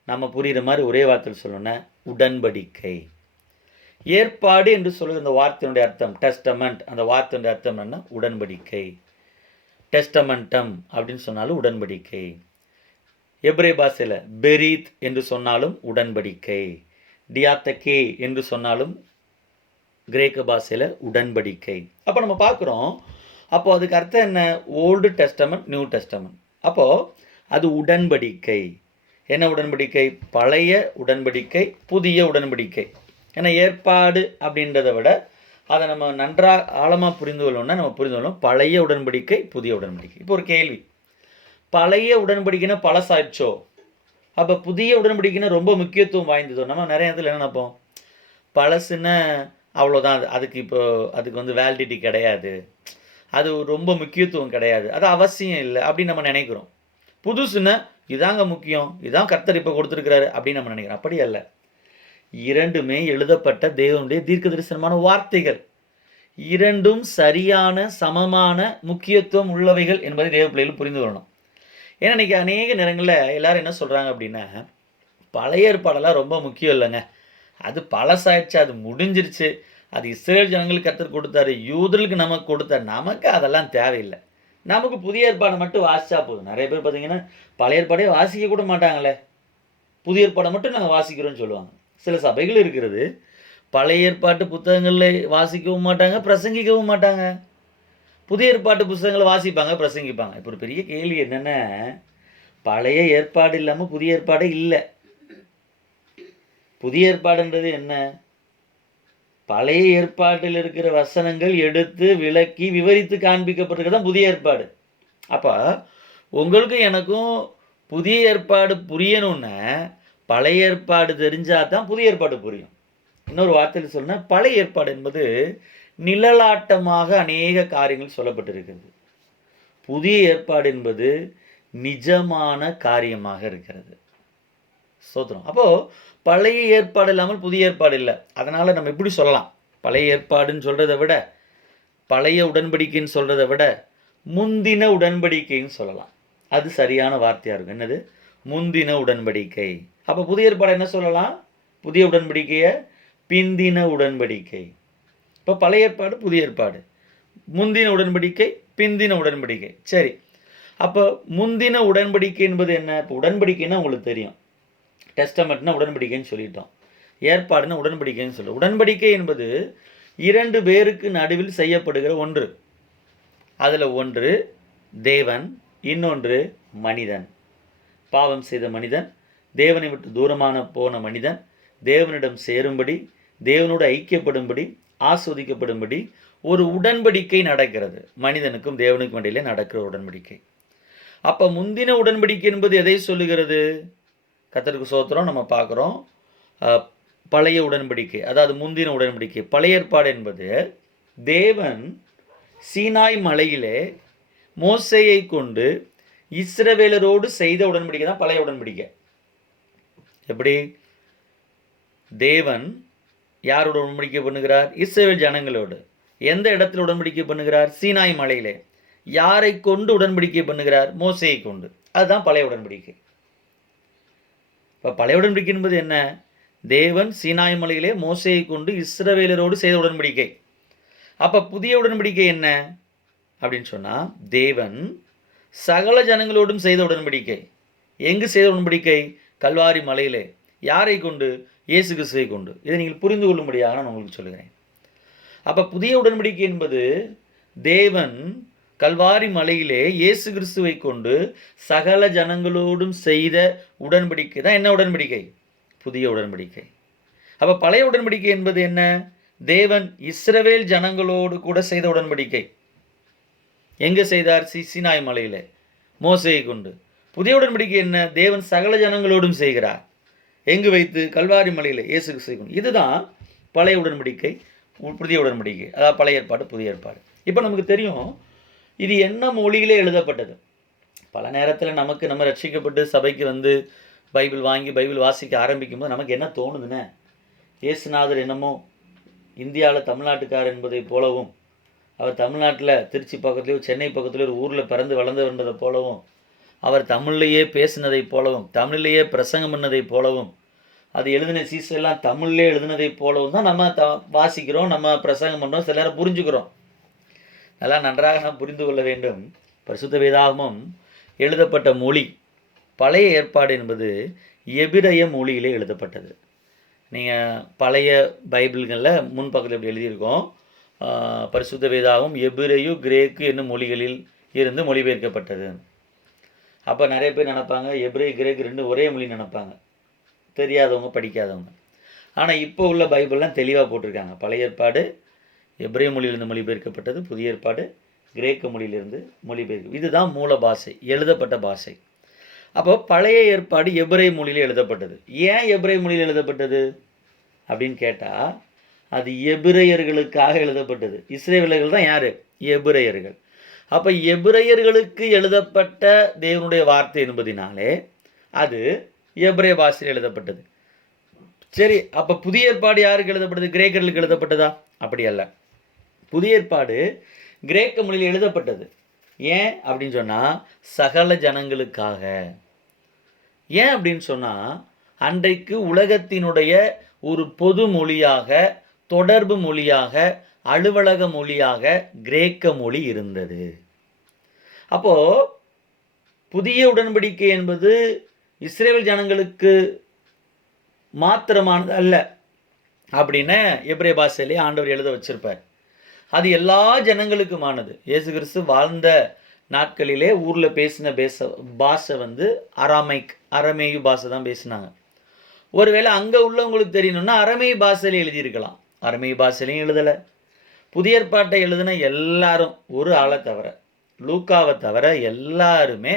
நம்ம புரிகிற மாதிரி ஒரே வார்த்தையில் சொல்லணும்னா உடன்படிக்கை. ஏற்பாடு என்று சொல்லுகிற இந்த வார்த்தையினுடைய அர்த்தம் டெஸ்டமெண்ட், அந்த வார்த்தையுடைய அர்த்தம் என்ன, உடன்படிக்கை. டெஸ்டமெண்டம் அப்படின்னு சொன்னாலும் உடன்படிக்கை. எபிரேய பாஷையில் பெரீத் என்று சொன்னாலும் உடன்படிக்கை. டியாத்தகே என்று சொன்னாலும் கிரேக்க பாஷையில் உடன்படிக்கை. அப்போ நம்ம பார்க்குறோம், அப்போது அதுக்கு அர்த்தம் என்ன, ஓல்டு டெஸ்டமெண்ட், நியூ டெஸ்டமெண்ட். அப்போது அது உடன்படிக்கை. என்ன உடன்படிக்கை, பழைய உடன்படிக்கை, புதிய உடன்படிக்கை. ஏன்னா ஏற்பாடு அப்படின்றத விட அதை நம்ம நன்றாக ஆழமாக புரிந்து கொள்ளணும்னா நம்ம புரிந்து கொள்ளணும் பழைய உடன்படிக்கை, புதிய உடன்படிக்கை. இப்போ ஒரு கேள்வி, பழைய உடன்படிக்கைன்னா பழசாயிடுச்சோ, அப்போ புதிய உடன்படிக்கைன்னா ரொம்ப முக்கியத்துவம் வாய்ந்ததோ? நம்ம நிறைய இடத்துல என்ன நினைப்போம், பழசுன்னா அவ்வளோதான், அதுக்கு வந்து வேலிடிட்டி கிடையாது, அது ரொம்ப முக்கியத்துவம் கிடையாது, அது அவசியம் இல்லை அப்படின்னு நம்ம நினைக்கிறோம். புதுசுன்னா இதாங்க முக்கியம், இதான் கர்த்தர் இப்போ கொடுத்துருக்கிறாரு அப்படின்னு நம்ம நினைக்கிறோம். அப்படி அல்ல. இரண்டுமே எழுதப்பட்ட தேவனுடைய தீர்க்க தரிசனமான வார்த்தைகள். இரண்டும் சரியான, சமமான முக்கியத்துவம் உள்ளவைகள் என்பதை தேவ பிள்ளைகள் புரிந்து கொள்ளணும். ஏன்னா இன்றைக்கி அநேக நேரங்களில் எல்லாரும் என்ன சொல்கிறாங்க அப்படின்னா, பழைய ஏற்பாடெல்லாம் ரொம்ப முக்கியம் இல்லைங்க, அது பழசாயிடுச்சு, அது முடிஞ்சிருச்சு, அது இஸ்ரேல் ஜனங்களுக்கு கர்த்தர் கொடுத்தாரு, யூதர்களுக்கு நமக்கு கொடுத்தாரு, நமக்கு அதெல்லாம் தேவையில்லை, நமக்கு புதிய ஏற்பாடை மட்டும் வாசித்தா போதும். நிறைய பேர் பார்த்தீங்கன்னா பழைய ஏற்பாடே வாசிக்க கூட மாட்டாங்களே, புதிய ஏற்பாடை மட்டும் நாங்கள் வாசிக்கிறோன்னு சொல்லுவாங்க. சில சபைகள் இருக்கிறது, பழைய ஏற்பாட்டு புத்தகங்களில் வாசிக்கவும் மாட்டாங்க, பிரசங்கிக்கவும் மாட்டாங்க, புதிய ஏற்பாட்டு புத்தகங்களை வாசிப்பாங்க, பிரசங்கிப்பாங்க. இப்போ ஒரு பெரிய கேள்வி என்னென்னா, பழைய ஏற்பாடு இல்லாமல் புதிய ஏற்பாடே இல்லை. புதிய ஏற்பாடுன்றது என்ன? பழைய ஏற்பாட்டில் இருக்கிற வசனங்கள் எடுத்து விளக்கி விவரித்து காண்பிக்கப்பட்டிருக்கிறது தான் புதிய ஏற்பாடு. அப்போ உங்களுக்கு எனக்கும் புதிய ஏற்பாடு புரியணும்னா பழைய ஏற்பாடு தெரிஞ்சால் தான் புதிய ஏற்பாடு புரியும். இன்னொரு வார்த்தையில் சொன்னால், பழைய ஏற்பாடு என்பது நிழலாட்டமாக அநேக காரியங்கள் சொல்லப்பட்டிருக்கிறது. புதிய ஏற்பாடு என்பது நிஜமான காரியமாக இருக்கிறது. ஸ்தோத்திரம். அப்போது பழைய ஏற்பாடு இல்லாமல் புதிய ஏற்பாடு இல்லை. அதனால் நம்ம எப்படி சொல்லலாம், பழைய ஏற்பாடுன்னு சொல்கிறத விட, பழைய உடன்படிக்கைன்னு சொல்கிறத விட முந்தின உடன்படிக்கைன்னு சொல்லலாம். அது சரியான வார்த்தையாக இருக்கும். என்னது? முந்தின உடன்படிக்கை. அப்போ புதிய ஏற்பாடு என்ன சொல்லலாம்? புதிய உடன்படிக்கையை பிந்தின உடன்படிக்கை. இப்போ பழைய ஏற்பாடு, புதிய ஏற்பாடு, முந்தின உடன்படிக்கை, பிந்தின உடன்படிக்கை. சரி, அப்போ முந்தின உடன்படிக்கை என்பது என்ன? இப்போ உடன்படிக்கைன்னா உங்களுக்கு தெரியும், டெஸ்டமெண்ட்னா உடன்படிக்கைன்னு சொல்லிட்டோம், ஏற்பாடுன்னா உடன்படிக்கைன்னு சொல்லுவோம். உடன்படிக்கை என்பது இரண்டு பேருக்கு நடுவில் செய்யப்படுகிற ஒன்று. அதில் ஒன்று தேவன், இன்னொன்று மனிதன். பாவம் செய்த மனிதன், தேவனை விட்டு தூரமான போன மனிதன் தேவனிடம் சேரும்படி, தேவனோடு ஐக்கியப்படும்படி, ஆஸ்வதிக்கப்படும்படி ஒரு உடன்படிக்கை நடக்கிறது. மனிதனுக்கும் தேவனுக்கும் இடையிலே நடக்கிற உடன்படிக்கை. அப்போ முந்தின உடன்படிக்கை என்பது எதை சொல்லுகிறது? கர்த்தருக்கு ஸ்தோத்திரம். நம்ம பார்க்குறோம், பழைய உடன்படிக்கை, அதாவது முந்தின உடன்படிக்கை. பழைய ஏற்பாடு என்பது தேவன் சீனாய் மலையிலே மோசேயை கொண்டு இஸ்ரவேலரோடு செய்த உடன்படிக்கை தான் பழைய உடன்படிக்கை. எப்படி? தேவன் யாரோட உடன்படிக்கை பண்ணுகிறார்? இஸ்ரவேல் ஜனங்களோடு. எந்த இடத்துல உடன்படிக்கை பண்ணுகிறார்? சீனாய் மலையிலே. யாரை கொண்டு உடன்படிக்கை பண்ணுகிறார்? மோசேயை கொண்டு. அதுதான் பழைய உடன்படிக்கை. இப்போ பழைய உடன்படிக்கை என்பது என்ன? தேவன் சீனாய் மலையிலே மோசேயை கொண்டு இஸ்ரவேலரோடு செய்த உடன்படிக்கை. அப்போ புதிய உடன்படிக்கை என்ன அப்படின்னு சொன்னால், தேவன் சகல ஜனங்களோடும் செய்த உடன்படிக்கை. எங்கு செய்த உடன்படிக்கை? கல்வாரி மலையிலே. யாரை கொண்டு? இயேசு கிறிஸ்துவை கொண்டு. இதை நீங்கள் புரிந்து கொள்ளும்படியாக நான் உங்களுக்கு சொல்லுகிறேன். அப்போ புதிய உடன்படிக்கை என்பது தேவன் கல்வாரி மலையிலே இயேசு கிறிஸ்துவை கொண்டு சகல ஜனங்களோடும் செய்த உடன்படிக்கை தான் என்ன உடன்படிக்கை? புதிய உடன்படிக்கை. அப்போ பழைய உடன்படிக்கை என்பது என்ன? தேவன் இஸ்ரவேல் ஜனங்களோடு கூட செய்த உடன்படிக்கை. எங்கே செய்தார்? சீனாய் மலையில் மோசேயை கொண்டு. புதிய உடன்படிக்கை என்ன? தேவன் சகல ஜனங்களோடும் செய்கிறார். எங்கு வைத்து? கல்வாரி மலையில் இயேசு கிறிஸ்துவை கொண்டு. இதுதான் பழைய உடன்படிக்கை, புதிய உடன்படிக்கை, அதாவது பழைய ஏற்பாடு, புதிய ஏற்பாடு. இப்போ நமக்கு தெரியும், இது என்ன மொழியிலே எழுதப்பட்டது. பல நேரத்தில் நம்ம ரட்சிக்கப்பட்டு சபைக்கு வந்து பைபிள் வாங்கி பைபிள் வாசிக்க ஆரம்பிக்கும் போது நமக்கு என்ன தோணுதுன்னு, இயேசுநாதர் என்னமோ இந்தியாவில் தமிழ்நாட்டுக்காரர் என்பதை போலவும், அவர் தமிழ்நாட்டில் திருச்சி பக்கத்துலேயோ சென்னை பக்கத்துலேயோ ஒரு ஊரில் பிறந்து வளர்ந்து வந்ததை போலவும், அவர் தமிழ்லையே பேசினதை போலவும், தமிழ்லையே பிரசங்கம் பண்ணதை போலவும், அது எழுதின சீசெல்லாம் தமிழ்லே எழுதினதை போலவும் தான் நம்ம வாசிக்கிறோம், நம்ம பிரசங்கம் பண்ணுறோம், சில நேரம் புரிஞ்சுக்கிறோம். அதெல்லாம் நன்றாக நாம் புரிந்து கொள்ள வேண்டும். பரிசுத்த வேதாகமம் எழுதப்பட்ட மொழி, பழைய ஏற்பாடு என்பது எபிரேய மொழியிலே எழுதப்பட்டது. நீங்கள் பழைய பைபிள்களில் முன்பக்கத்தில் இப்படி எழுதியிருக்கோம், பரிசுத்த வேதாகமம் எபிரேயு, கிரேக்கு என்னும் மொழிகளில் இருந்து மொழிபெயர்க்கப்பட்டது. அப்போ நிறைய பேர் நினைப்பாங்க எபிரே கிரேக்கு ரெண்டு ஒரே மொழி நினைப்பாங்க, தெரியாதவங்க, படிக்காதவங்க. ஆனால் இப்போ உள்ள பைபிள்லாம் தெளிவாக போட்டிருக்காங்க, பழைய ஏற்பாடு எபிரே மொழியிலிருந்து மொழிபெயர்க்கப்பட்டது, புதிய ஏற்பாடு கிரேக்க மொழியிலிருந்து மொழிபெயர்ப்பு. இதுதான் மூல பாஷை, எழுதப்பட்ட பாஷை. அப்போ பழைய ஏற்பாடு எபிரே மொழியில் எழுதப்பட்டது. ஏன் எபிரே மொழியில் எழுதப்பட்டது அப்படின்னு கேட்டால், அது எபிரேயர்களுக்காக எழுதப்பட்டது. இஸ்ரவேலர்கள் தான் யார்? எபிரேயர்கள். அப்போ எபிரேயர்களுக்கு எழுதப்பட்ட தேவனுடைய வார்த்தை என்பதினாலே அது எபிரே பாஷையில் எழுதப்பட்டது. சரி, அப்போ புதிய ஏற்பாடு யாருக்கு எழுதப்பட்டது? கிரேக்கர்களுக்கு எழுதப்பட்டதா? அப்படி அல்ல. புதிய ஏற்பாடு கிரேக்க மொழியில் எழுதப்பட்டது. ஏன் அப்படின்னு சொன்னால் சகல ஜனங்களுக்காக. ஏன் அப்படின்னு சொன்னால் அன்றைக்கு உலகத்தினுடைய ஒரு பொது மொழியாக, தொடர்பு மொழியாக, அலுவலக மொழியாக கிரேக்க மொழி இருந்தது. அப்போ புதிய உடன்படிக்கை என்பது இஸ்ரேல் ஜனங்களுக்கு மாத்திரமானது அல்ல அப்படின்னு எபிரேய பாஷையிலே ஆண்டவர் எழுத வச்சிருப்பார். அது எல்லா ஜனங்களுக்குமானது. இயேசு கிறிஸ்து வாழ்ந்த நாட்களிலே ஊரில் பேசின பாஷை வந்து அரமேயு பாஷை தான் பேசினாங்க. ஒருவேளை அங்கே உள்ளவங்களுக்கு தெரியணும்னா அரமேயு பாஷையில் எழுதியிருக்கலாம். அரமேயு பாஷையிலையும் எழுதலை. புதிய ஏற்பாட்டை எழுதின எல்லாரும், ஒரு ஆளை தவிர, லூக்காவை தவிர எல்லாருமே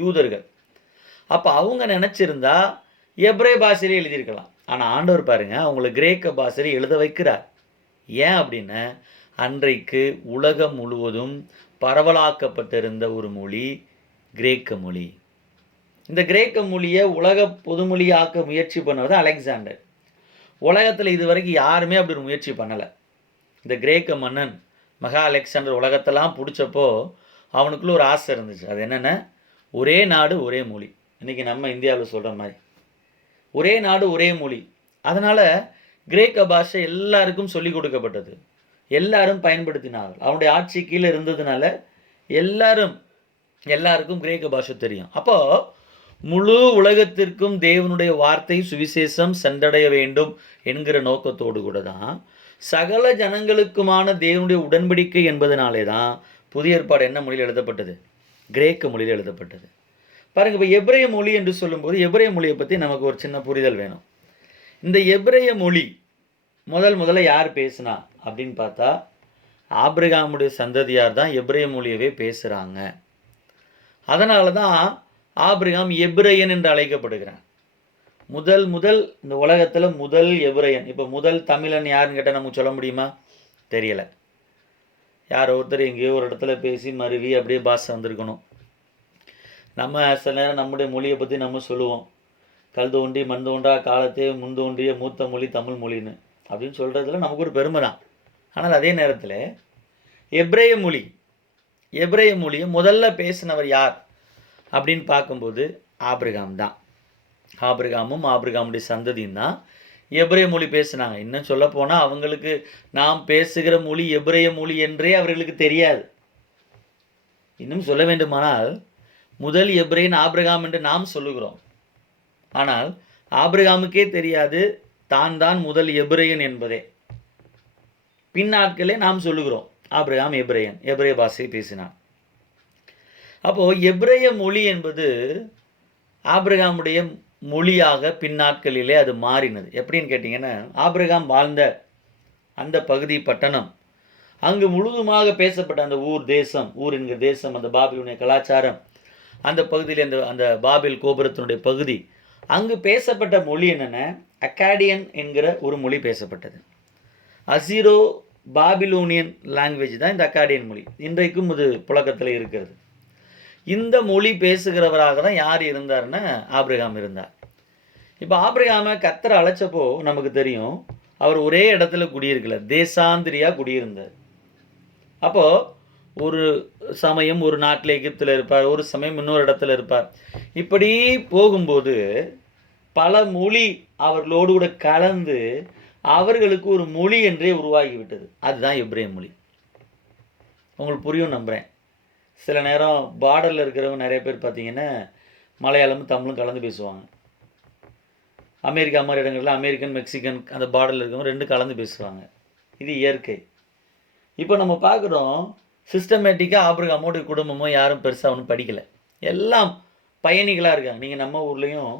யூதர்கள். அப்போ அவங்க நினச்சிருந்தா எபிரேய பாஷையிலே எழுதியிருக்கலாம். ஆனால் ஆண்டவர் பாருங்க அவங்கள கிரேக்க பாஷையில் எழுத வைக்கிறார். ஏன் அப்படின்னா அன்றைக்கு உலகம் முழுவதும் பரவலாக்கப்பட்டிருந்த ஒரு மொழி கிரேக்க மொழி. இந்த கிரேக்க மொழியை உலக பொதுமொழியாக்க முயற்சி பண்ணவர் அலெக்சாண்டர். உலகத்தில் இதுவரைக்கும் யாருமே அப்படி ஒரு முயற்சி பண்ணலை. இந்த கிரேக்க மன்னன் மகா அலெக்சாண்டர் உலகத்தெல்லாம் பிடிச்சப்போ அவனுக்குள்ள ஒரு ஆசை இருந்துச்சு. அது என்னென்ன? ஒரே நாடு ஒரே மொழி. இன்றைக்கி நம்ம இந்தியாவில் சொல்கிற மாதிரி ஒரே நாடு ஒரே மொழி. அதனால் கிரேக்க பாஷை எல்லாருக்கும் சொல்லிக் கொடுக்கப்பட்டது, எல்லாரும் பயன்படுத்தினார்கள். அவனுடைய ஆட்சி கீழே இருந்ததுனால எல்லாருக்கும் கிரேக்க பாஷை தெரியும். அப்போது முழு உலகத்திற்கும் தேவனுடைய வார்த்தை சுவிசேஷம் சென்றடைய வேண்டும் என்கிற நோக்கத்தோடு கூட தான் சகல ஜனங்களுக்குமான தேவனுடைய உடன்படிக்கை என்பதனாலே தான் புதிய ஏற்பாடு என்ன மொழியில் எழுதப்பட்டது? கிரேக்க மொழியில் எழுதப்பட்டது. பாருங்கள், இப்போ எபிரேய மொழி என்று சொல்லும்போது எபிரேய மொழியை பற்றி நமக்கு ஒரு சின்ன புரிதல் வேணும். இந்த எபிரேய மொழி முதல்ல யார் பேசுனா அப்படின்னு பார்த்தா ஆபிரகாமுடைய சந்ததியார் தான் எபிரேய மொழியவே பேசுகிறாங்க. அதனால தான் ஆபிரகாம் எபிரேயன் என்று அழைக்கப்படுகிறான். முதல் இந்த உலகத்தில் முதல் எபிரேயன். இப்போ முதல் தமிழன் யாருன்னு கேட்டால் நமக்கு சொல்ல முடியுமா? தெரியலை. யார் ஒருத்தர் எங்கேயோ ஒரு இடத்துல பேசி மருவி அப்படியே பாஷை வந்திருக்கணும். நம்ம சில நேரம் நம்முடைய மொழியை பற்றி நம்ம சொல்லுவோம், கல் தோண்டி மண் தோன்றா காலத்தே முன்தோன்றிய மூத்த மொழி தமிழ் மொழின்னு அப்படின்னு சொல்கிறதுல நமக்கு ஒரு பெருமை தான். ஆனால் அதே நேரத்தில் எபிரேய மொழியை முதல்ல பேசினவர் யார் அப்படின்னு பார்க்கும்போது ஆபிரகாம் தான். ஆபிரகாமும் ஆபிரகாமுடைய சந்ததியும் தான் எபிரேய மொழி பேசினாங்க. இன்னும் சொல்ல போனால் அவங்களுக்கு நாம் பேசுகிற மொழி எபிரேய மொழி என்றே அவர்களுக்கு தெரியாது. இன்னும் சொல்ல வேண்டுமானால் முதல் எபிரேயன் ஆபிரகாம் என்று நாம் சொல்லுகிறோம். ஆனால் ஆபிரகாமுக்கே தெரியாது தான் முதல் எபிரேயன் என்பதே. பின்னாட்களே நாம் சொல்லுகிறோம் ஆபிரகாம் எபிரேய பாஷை பேசினான். அப்போது எபிரேய மொழி என்பது ஆபிரகாமுடைய மொழியாக பின்னாட்களிலே அது மாறினது. எப்படின்னு கேட்டிங்கன்னா ஆபிரகாம் வாழ்ந்த அந்த பகுதி பட்டணம், அங்கு முழுதுமாக பேசப்பட்ட அந்த ஊர் என்கிற தேசம், அந்த பாபிலுடைய கலாச்சாரம், அந்த பகுதியில் அந்த பாபில் கோபுரத்தினுடைய பகுதி, அங்கு பேசப்பட்ட மொழி என்னென்ன? அக்காடியன் என்கிற ஒரு மொழி பேசப்பட்டது. அசிரோ பாபிலோனியன் லாங்குவேஜ் தான் இந்த அக்காடியன் மொழி. இன்றைக்கும் இது புழக்கத்தில் இருக்கிறது. இந்த மொழி பேசுகிறவராக தான் யார் இருந்தார்னா ஆபிரகாம் இருந்தார். இப்போ ஆபிரகாமை கர்த்தர் அழைச்சப்போ நமக்கு தெரியும் அவர் ஒரே இடத்துல குடியிருக்கல, தேசாந்திரியாக குடியிருந்தார். அப்போது ஒரு சமயம் ஒரு நாட்டில் எகிப்தில் இருப்பார், ஒரு சமயம் இன்னொரு இடத்துல இருப்பார். இப்படி போகும்போது பல மொழி அவர்களோடு கூட கலந்து அவர்களுக்கு ஒரு மொழி என்றே உருவாகிவிட்டது. அதுதான் எபிரேய மொழி. உங்களுக்கு புரியும் நம்புகிறேன். சில நேரம் பார்டரில் இருக்கிறவங்க நிறைய பேர் பார்த்தீங்கன்னா மலையாளமும் தமிழும் கலந்து பேசுவாங்க. அமெரிக்கா மாதிரி இடங்களில் அமெரிக்கன் மெக்சிகன் அந்த பார்டரில் இருக்கிறவங்க ரெண்டு கலந்து பேசுவாங்க. இது இயற்கை. இப்போ நம்ம பார்க்குறோம் சிஸ்டமேட்டிக்காக ஆபிரகாமோடைய குடும்பமோ யாரும் பெருசாக ஒன்றும் படிக்கலை, எல்லாம் பயணிகளாக இருக்காங்க. நீங்கள் நம்ம ஊர்லேயும்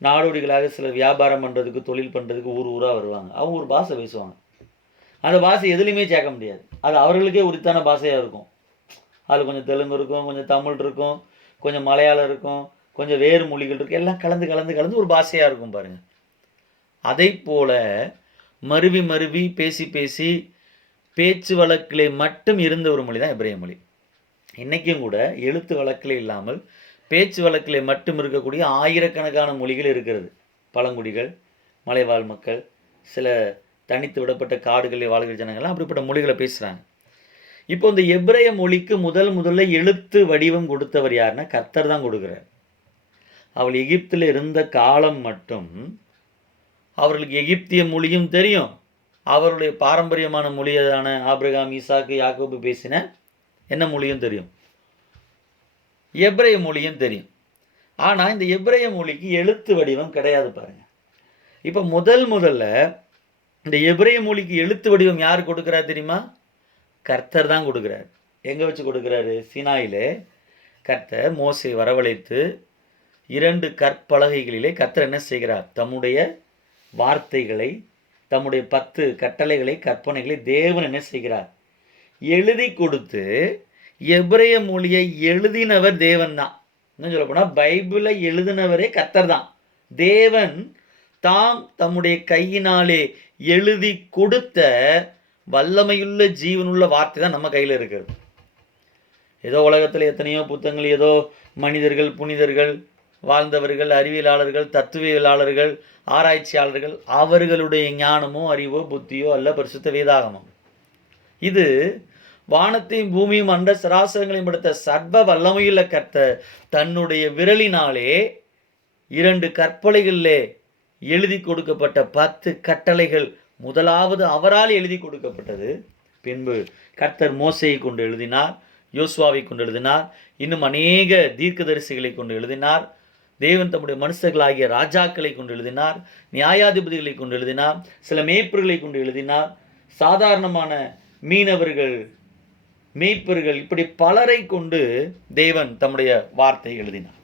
நாடோடிகளாக சில வியாபாரம் பண்ணுறதுக்கு தொழில் பண்ணுறதுக்கு ஊராக வருவாங்க. அவங்க ஒரு பாஷை பேசுவாங்க. அந்த பாஷை எதுலேயுமே சேர்க்க முடியாது. அது அவர்களுக்கே உரித்தான பாஷையாக இருக்கும். அது கொஞ்சம் தெலுங்கு இருக்கும், கொஞ்சம் தமிழ் இருக்கும், கொஞ்சம் மலையாளம் இருக்கும், கொஞ்சம் வேறு மொழிகள் இருக்கும். எல்லாம் கலந்து ஒரு பாஷையாக இருக்கும் பாருங்கள். அதை போல் மருவி பேசி பேச்சு வழக்கிலே மட்டும் இருந்த ஒரு மொழி தான் எபிரேய மொழி. இன்றைக்கும் கூட எழுத்து வழக்கில் இல்லாமல் பேச்சு வழக்கில் மட்டும் இருக்கக்கூடிய ஆயிரக்கணக்கான மொழிகள் இருக்கிறது. பழங்குடிகள், மலைவாழ் மக்கள், சில தனித்து விடப்பட்ட காடுகளில் வாழ்கிற ஜனங்கள்லாம் அப்படிப்பட்ட மொழிகளை பேசுகிறாங்க. இப்போ இந்த எபிரேய மொழிக்கு முதல்ல எழுத்து வடிவம் கொடுத்தவர் யாருன்னா கர்த்தர் தான் கொடுக்குறார். அவள் எகிப்தில் இருந்த காலம் மட்டும் அவர்களுக்கு எகிப்திய மொழியும் தெரியும், அவருடைய பாரம்பரியமான மொழியான ஆபிரகாம், ஈசாக்கு, யாக்கோபு பேசின என்ன மொழியும் தெரியும், எபிரேய மொழியும் தெரியும். ஆனால் இந்த எபிரேய மொழிக்கு எழுத்து வடிவம் கிடையாது பாருங்க. இப்போ முதல்ல இந்த எபிரேய மொழிக்கு எழுத்து வடிவம் யார் கொடுக்குறார் தெரியுமா? கர்த்தர் தான் கொடுக்குறார். எங்கே வச்சு கொடுக்குறாரு? சீனாயிலே கர்த்தர் மோசே வரவழைத்து 2 கற்பலகைகளிலே கர்த்தர் என்ன செய்கிறார்? தம்முடைய வார்த்தைகளை, தம்முடைய 10 கட்டளைகளை, கற்பனைகளை தேவன் என்ன செய்கிறார்? எழுதி கொடுத்து எபிரேய மொழியை எழுதினவர் தேவன் தான். என்ன சொல்ல போனால் பைபிளை எழுதினவரே கர்த்தர் தான். தேவன் தாம் தம்முடைய கையினாலே எழுதி கொடுத்த வல்லமையுள்ள ஜீவனுள்ள வார்த்தை தான் நம்ம கையில் இருக்கிறது. ஏதோ உலகத்தில் எத்தனையோ புத்தகங்கள், ஏதோ மனிதர்கள், புனிதர்கள், வாழ்ந்தவர்கள், அறிவியலாளர்கள், தத்துவியலாளர்கள், ஆராய்ச்சியாளர்கள், அவர்களுடைய ஞானமோ அறிவோ புத்தியோ அல்ல பரிசுத்த வேதாகமம். இது வானத்தையும் பூமியும் அண்ட சராசரங்களையும் படுத்த சர்வ வல்லமையுள்ள கர்த்தர் தன்னுடைய விரலினாலே 2 கற்பலைகளிலே எழுதி கொடுக்கப்பட்ட 10 கட்டளைகள் முதலாவது அவரால் எழுதி கொடுக்கப்பட்டது. பின்பு கர்த்தர் மோசையை கொண்டு எழுதினார், யோசுவாவை கொண்டு எழுதினார், இன்னும் அநேக தீர்க்கதரிசிகளை கொண்டு எழுதினார். தேவன் தம்முடைய மனுஷர்களாகிய ராஜாக்களை கொண்டு எழுதினார், நியாயாதிபதிகளை கொண்டு எழுதினார், சில மேய்ப்பர்களை கொண்டு எழுதினார், சாதாரணமான மீனவர்கள், மேய்ப்பர்கள், இப்படி பலரை கொண்டு தேவன் தம்முடைய வார்த்தை எழுதினார்.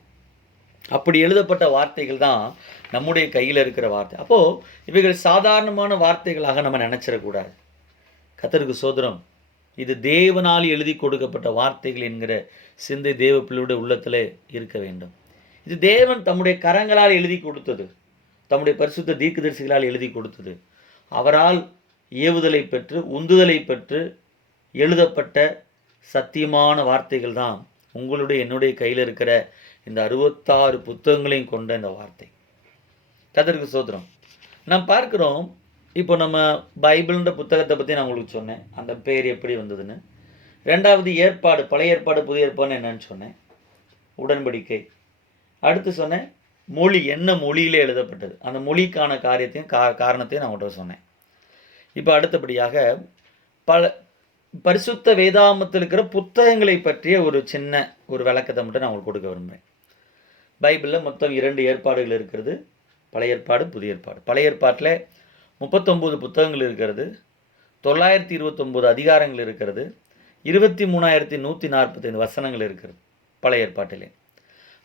அப்படி எழுதப்பட்ட வார்த்தைகள் தான் நம்முடைய கையில் இருக்கிற வார்த்தை. அப்போது இவைகள் சாதாரணமான வார்த்தைகளாக நம்ம நினச்சிடக்கூடாது. கர்த்தருக்கு சோதரம், இது தேவனால் எழுதி கொடுக்கப்பட்ட வார்த்தைகள் என்கிற சிந்தை தேவ பிள்ளையுடைய உள்ளத்தில் இருக்க வேண்டும். இது தேவன் தம்முடைய கரங்களால் எழுதி கொடுத்தது, தம்முடைய பரிசுத்த தீர்க்கதரிசிகளால் எழுதி கொடுத்தது. அவரால் ஏவுதலை பெற்று உந்துதலை பெற்று எழுதப்பட்ட சத்தியமான வார்த்தைகள் தான் உங்களுடைய என்னுடைய கையில் இருக்கிற இந்த 66 புத்தகங்களையும் கொண்ட இந்த வார்த்தை. கர்த்தருக்கு சோத்திரம். நாம் பார்க்கிறோம், இப்போ நம்ம பைபிள்ன்ற புத்தகத்தை பற்றி நான் உங்களுக்கு சொன்னேன், அந்த பேர் எப்படி வந்ததுன்னு. 2வது ஏற்பாடு, பழைய ஏற்பாடு புதிய ஏற்பாடுன்னு என்னன்னு சொன்னேன், உடன்படிக்கை. அடுத்து சொன்னேன் மொழி, என்ன மொழியிலே எழுதப்பட்டது, அந்த மொழிக்கான காரியத்தையும் காரணத்தையும் நான் உங்கள்கிட்ட சொன்னேன். இப்போ அடுத்தபடியாக பரிசுத்த வேதாகமத்தில் இருக்கிற புத்தகங்களை பற்றிய ஒரு சின்ன ஒரு விளக்கத்தை மட்டும் நான் உங்களுக்கு கொடுக்க விரும்புகிறேன். பைபிளில் மொத்தம் 2 ஏற்பாடுகள் இருக்கிறது, பழைய ஏற்பாடு புதிய ஏற்பாடு. பழைய ஏற்பாட்டில் 39 புத்தகங்கள் இருக்கிறது, 929 அதிகாரங்கள் இருக்கிறது, 23,145 வசனங்கள் இருக்கிறது பழைய ஏற்பாட்டிலே.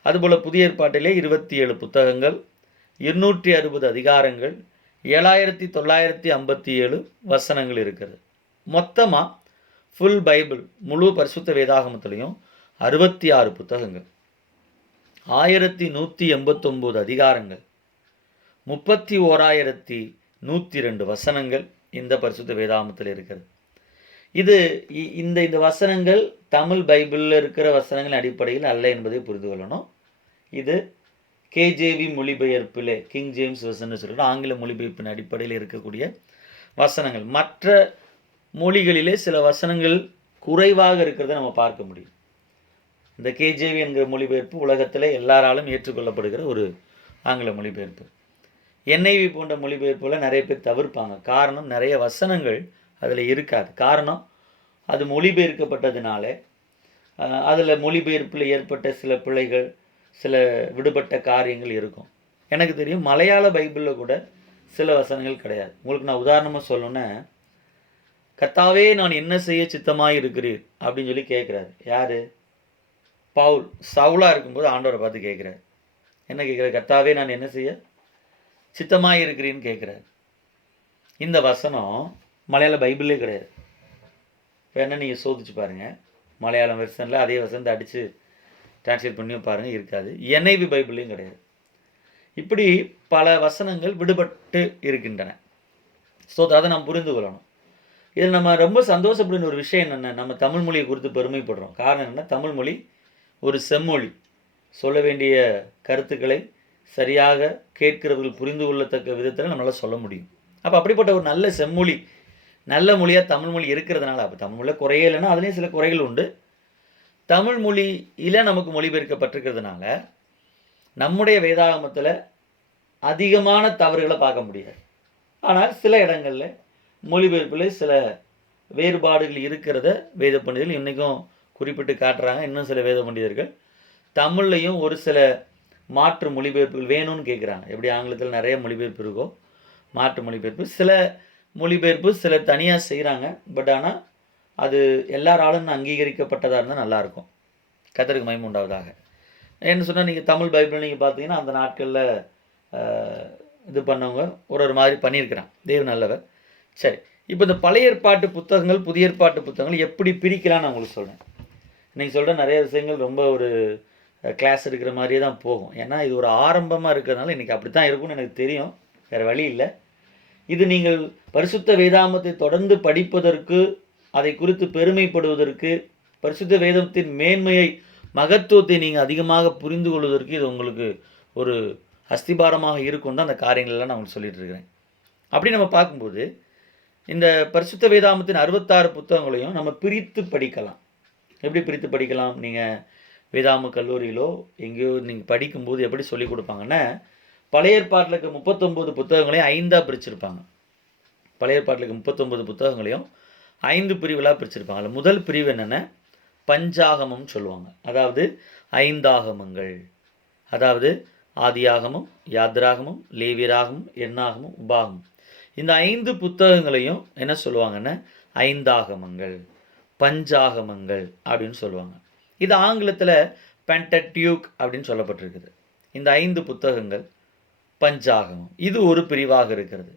அதுபோல் புதிய ஏற்பாட்டிலே 27 புத்தகங்கள், 260 அதிகாரங்கள், 7,957 வசனங்கள் இருக்கிறது. மொத்தமாக ஃபுல் பைபிள் முழு பரிசுத்த வேதாகமத்திலையும் 66 புத்தகங்கள், 1189 அதிகாரங்கள், 31,102 வசனங்கள் இந்த பரிசுத்த வேதாகமத்தில் இருக்கிறது. இது இந்த வசனங்கள் தமிழ் பைபிளில் இருக்கிற வசனங்கள் அடிப்படையில் அல்ல என்பதை புரிந்து கொள்ளணும். இது கேஜேவி மொழிபெயர்ப்பிலே, கிங் ஜேம்ஸ் வசனம் சொல்கிற ஆங்கில மொழிபெயர்ப்பின் அடிப்படையில் இருக்கக்கூடிய வசனங்கள். மற்ற மொழிகளிலே சில வசனங்கள் குறைவாக இருக்கிறத நம்ம பார்க்க முடியும். இந்த கேஜேவி என்கிற மொழிபெயர்ப்பு உலகத்தில் எல்லாராலும் ஏற்றுக்கொள்ளப்படுகிற ஒரு ஆங்கில மொழிபெயர்ப்பு. என்ஐவி போன்ற மொழிபெயர்ப்பில் நிறைய பேர் தவிர்ப்பாங்க. காரணம், நிறைய வசனங்கள் அதில் இருக்காது. காரணம், அது மொழிபெயர்க்கப்பட்டதுனால அதில் மொழிபெயர்ப்பில் ஏற்பட்ட சில பிழைகள், சில விடுபட்ட காரியங்கள் இருக்கும். எனக்கு தெரியும் மலையாள பைபிளில் கூட சில வசனங்கள் கிடையாது. உங்களுக்கு நான் உதாரணமாக சொல்லணுன்னா, கர்த்தாவே நான் என்ன செய்ய சித்தமாக இருக்கிறீர் அப்படின்னு சொல்லி கேட்குறாரு. யார்? பவுல் சவுலாக இருக்கும்போது ஆண்டவரை பார்த்து கேட்குறாரு. என்ன கேட்குறாரு? கர்த்தாவே நான் என்ன செய்ய சித்தமாக இருக்கிறீன்னு கேட்குறாரு. இந்த வசனம் மலையாள பைபிளே கிடையாது. வேணா நீங்கள் சோதிச்சு பாருங்கள், மலையாளம் வெர்ஷனில் அதே வசனத்தை அடித்து டிரான்ஸ்லேட் பண்ணியும் பாருங்கள், இருக்காது. என்ஐவி பைபிளையும் கிடையாது. இப்படி பல வசனங்கள் விடுபட்டு இருக்கின்றன. ஸோ அதை நாம் புரிந்து கொள்ளணும். இதில் நம்ம ரொம்ப சந்தோஷப்படுற ஒரு விஷயம் என்னென்ன, நம்ம தமிழ் மொழியை குறித்து பெருமைப்படுறோம். காரணம் என்ன? தமிழ் மொழி ஒரு செம்மொழி. சொல்ல வேண்டிய கருத்துக்களை சரியாக கேட்கிறவர்கள் புரிந்து கொள்ளத்தக்க விதத்தில் நம்மளால் சொல்ல முடியும். அப்போ அப்படிப்பட்ட ஒரு நல்ல செம்மொழி, நல்ல மொழியாக தமிழ் மொழி இருக்கிறதுனால, அப்போ தமிழ் மொழியில் குறையே இல்லைன்னா அதுலேயும் சில குறைகள் உண்டு. தமிழ் மொழியில் நமக்கு மொழிபெயர்க்கப்பட்டிருக்கிறதுனால நம்முடைய வேதாகமத்தில் அதிகமான தவறுகளை பார்க்க முடியாது. ஆனால் சில இடங்களில் மொழிபெயர்ப்பில் சில வேறுபாடுகள் இருக்கிறத வேத பண்டிதர்கள் இன்றைக்கும் குறிப்பிட்டு காட்டுறாங்க. இன்னும் சில வேத பண்டிதர்கள் தமிழ்லையும் ஒரு சில மாற்று மொழிபெயர்ப்புகள் வேணும்னு கேட்குறாங்க. எப்படி ஆங்கிலத்தில் நிறைய மொழிபெயர்ப்பு இருக்கோ மாற்று மொழிபெயர்ப்பு, சில மொழிபெயர்ப்பு சில தனியாக செய்கிறாங்க. பட் ஆனால் அது எல்லாராலும் அங்கீகரிக்கப்பட்டதாக இருந்தால் நல்லாயிருக்கும். கர்த்தருக்கு மகிமை உண்டாவதாக. என்ன சொன்னால், நீங்கள் தமிழ் பைபிள் நீங்கள் பார்த்தீங்கன்னா அந்த நாட்களில் இது பண்ணவங்க ஒரு மாதிரி பண்ணியிருக்கிறாங்க. தேவன் நல்லவர். சரி, இப்போ இந்த பழைய ஏற்பாட்டு புத்தகங்கள் புதிய ஏற்பாட்டு புத்தகங்கள் எப்படி பிரிக்கலாம்னு நான் உங்களுக்கு சொல்கிறேன். இன்றைக்கி சொல்கிற நிறைய விஷயங்கள் ரொம்ப ஒரு கிளாஸ் இருக்கிற மாதிரியே தான் போகும். ஏன்னா இது ஒரு ஆரம்பமாக இருக்கிறதுனால இன்றைக்கி அப்படி தான் இருக்கும்னு எனக்கு தெரியும், வேறு வழி இல்லை. இது நீங்கள் பரிசுத்த வேதாகமத்தை தொடர்ந்து படிப்பதற்கு, அதை குறித்து பெருமைப்படுவதற்கு, பரிசுத்த வேதத்தின் மேன்மையை மகத்துவத்தை நீங்கள் அதிகமாக புரிந்து கொள்வதற்கு இது உங்களுக்கு ஒரு அஸ்திபாரமாக இருக்கும் தான் அந்த காரியங்கள்லாம் நான் உங்களுக்கு சொல்லிட்டு இருக்கிறேன். அப்படி நம்ம பார்க்கும்போது இந்த பரிசுத்த வேதாகமத்தின் 66 புத்தகங்களையும் நம்ம பிரித்து படிக்கலாம். எப்படி பிரித்து படிக்கலாம்? நீங்கள் வேதாகம கல்லூரியிலோ எங்கேயோ நீங்கள் படிக்கும்போது எப்படி சொல்லிக் கொடுப்பாங்கன்னா, பழைய ஏற்பாட்டில் இருக்க 39 புத்தகங்களையும் 5ஆக பிரிச்சிருப்பாங்க. பழைய ஏற்பாட்டில் இருக்க 39 புத்தகங்களையும் 5 பிரிவுகளாக பிரிச்சிருப்பாங்க. அதில் முதல் பிரிவு என்னென்னா பஞ்சாகமம் சொல்லுவாங்க. அதாவது 5 ஆகமங்கள். அதாவது ஆதியாகமம், யாத்ராகமம், லேவியராகமம், எண்ணாகமம், உபாகமம். இந்த 5 புத்தகங்களையும் என்ன சொல்லுவாங்கன்னா 5 ஆகமங்கள், பஞ்சாகமங்கள் அப்படின்னு சொல்லுவாங்க. இது ஆங்கிலத்தில் பென்டட்யூக் அப்படின்னு சொல்லப்பட்டிருக்குது. இந்த 5 புத்தகங்கள் பஞ்சாகமம், இது ஒரு பிரிவாக இருக்கிறது.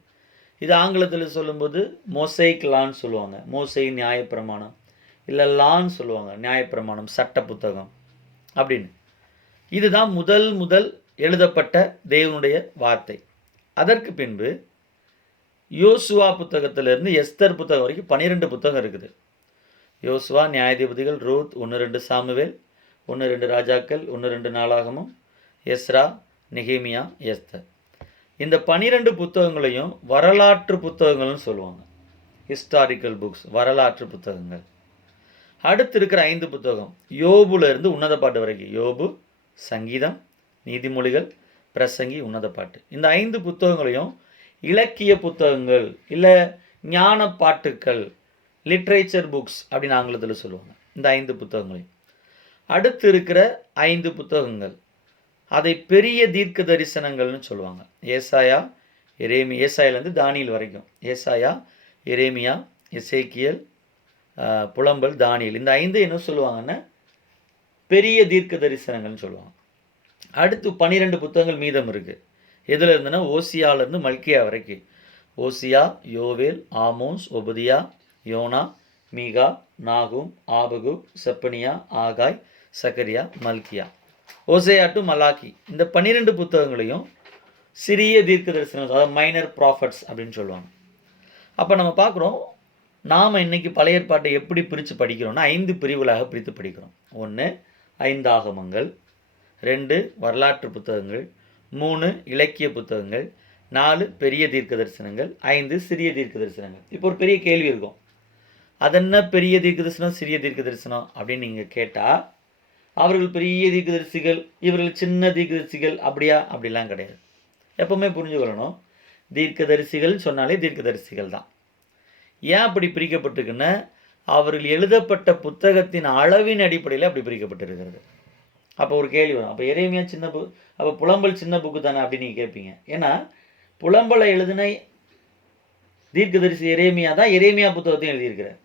இது ஆங்கிலத்தில் சொல்லும்போது மோசைக் லான்னு சொல்லுவாங்க. மோசை நியாயப்பிரமாணம், இல்லை லான்னு சொல்லுவாங்க, நியாயப்பிரமாணம், சட்ட புத்தகம் அப்படின்னு. இதுதான் முதல் எழுதப்பட்ட தேவனுடைய வார்த்தை. அதற்கு பின்பு யோசுவா புத்தகத்திலிருந்து எஸ்தர் புத்தகம் வரைக்கும் 12 புத்தகம் இருக்குது. யோசுவா, நியாயாதிபதிகள், ரூத், 1-2 சாமுவேல், 1-2 ராஜாக்கள், 1-2 நாளாகமம், எஸ்ரா, நெகேமியா, எஸ்தர். இந்த 12 புத்தகங்களையும் வரலாற்று புத்தகங்கள்னு சொல்லுவாங்க. ஹிஸ்டாரிக்கல் புக்ஸ், வரலாற்று புத்தகங்கள். அடுத்து இருக்கிற 5 புத்தகம் யோபுல இருந்து உன்னத பாட்டு வரைக்கும். யோபு, சங்கீதம், நீதிமொழிகள், பிரசங்கி, உன்னத பாட்டு. இந்த 5 புத்தகங்களையும் இலக்கிய புத்தகங்கள், இல்லை ஞான பாட்டுக்கள், லிட்ரேச்சர் புக்ஸ் அப்படின்னு ஆங்கிலத்தில் சொல்லுவாங்க. இந்த 5 புத்தகங்களையும். அடுத்து இருக்கிற 5 புத்தகங்கள் அதை பெரிய தீர்க்க தரிசனங்கள்னு சொல்லுவாங்க. ஏசாயா, ஏசாயிலேருந்து தானியல் வரைக்கும். ஏசாயா, எரேமியா, எசேக்கியல், புலம்பல், தானியல். இந்த 5 என்ன சொல்லுவாங்கன்னா பெரிய தீர்க்க தரிசனங்கள்னு சொல்லுவாங்க. அடுத்து 12 புத்தகங்கள் மீதம் இருக்குது. எதில் இருந்துன்னா ஓசியாவிலேருந்து மல்கியா வரைக்கும். ஓசியா, யோவேல், ஆமோஸ், ஒபதியா, யோனா, மீகா, நாகும், ஆபகு, செப்பனியா, ஆகாய், சக்கரியா, மல்கியா. Hosea to Malachi. இந்த 12 புத்தகங்களையும் சிறிய தீர்க்க தரிசனம், அதாவது மைனர் ப்ராஃபட்ஸ் அப்படின்னு சொல்லுவாங்க. அப்போ நம்ம பார்க்குறோம், நாம் இன்றைக்கி பழைய ஏற்பாட்டை எப்படி பிரித்து படிக்கிறோம்னா 5 பிரிவுகளாக பிரித்து படிக்கிறோம். 1 5 ஆகமங்கள், 2 வரலாற்று புத்தகங்கள், 3 இலக்கிய புத்தகங்கள், 4 பெரிய தீர்க்க தரிசனங்கள், 5 சிறிய தீர்க்க தரிசனங்கள். இப்போ ஒரு பெரிய கேள்வி இருக்கும், அதென்ன பெரிய தீர்க்க தரிசனம் சிறிய தீர்க்க தரிசனம் அப்படின்னு நீங்கள் கேட்டால், அவர்கள் பெரிய தீர்க்கதரிசிகள், இவர்கள் சின்ன தீர்க்கதரிசிகள், அப்படிலாம் கிடையாது. எப்பவுமே புரிஞ்சுக்கொள்ளணும், தீர்க்கதரிசிகள் சொன்னாலே தீர்க்கதரிசிகள் தான். ஏன் அப்படி பிரிக்கப்பட்டிருக்குன்னா, அவர்கள் எழுதப்பட்ட புத்தகத்தின் அளவின் அடிப்படையில் அப்படி பிரிக்கப்பட்டிருக்கிறது. அப்போ ஒரு கேள்வி வரும், அப்போ எரேமியா சின்ன அப்போ புலம்பல் சின்ன புக்கு தானே அப்படின்னு நீங்கள் கேட்பீங்க. ஏன்னா புலம்பலை எழுதின தீர்க்கதரிசி எரேமியா தான் எரேமியா புத்தகத்தையும் எழுதியிருக்கிறார்.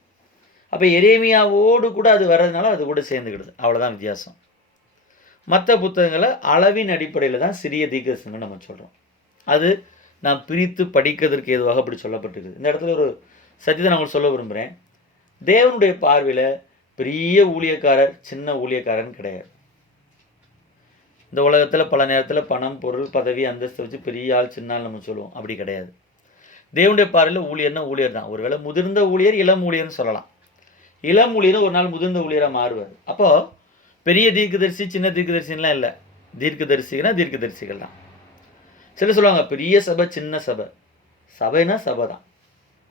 அப்போ எரேமியாவோடு கூட அது வர்றதுனால அது கூட சேர்ந்துக்கிடுது, அவ்வளோதான் வித்தியாசம். மற்ற புத்தகங்களை அளவின் அடிப்படையில் தான் சிறிய தீர்க்கதரிசனங்கள் நம்ம சொல்கிறோம். அது நான் பிரித்து படிக்கிறதுக்கு ஏதுவாக அப்படி சொல்லப்பட்டிருக்குது. இந்த இடத்துல ஒரு சத்தியத்தை நான் உங்களுக்கு சொல்ல விரும்புகிறேன். தேவனுடைய பார்வையில் பெரிய ஊழியக்காரர் சின்ன ஊழியக்காரன் கிடையாது. இந்த உலகத்தில் பல நேரத்தில் பணம், பொருள், பதவி, அந்தஸ்து வச்சு பெரிய ஆள் சின்ன ஆள் நம்ம சொல்லுவோம், அப்படி கிடையாது. தேவனுடைய பார்வையில் ஊழியர்னா ஊழியர் தான். ஒருவேளை முதிர்ந்த ஊழியர், இளம் ஊழியர்னு சொல்லலாம். இளம் ஊழியர் ஒரு நாள் முதிர்ந்த ஊழியராக மாறுவார். அப்போது பெரிய தீர்க்கதரிசி சின்ன தீர்க்கதரிசின்லாம் இல்லை, தீர்க்கதரிசினா தீர்க்கதரிசிகள் தான். சில சொல்லுவாங்க பெரிய சபை சின்ன சபை. சபைனா சபை தான்,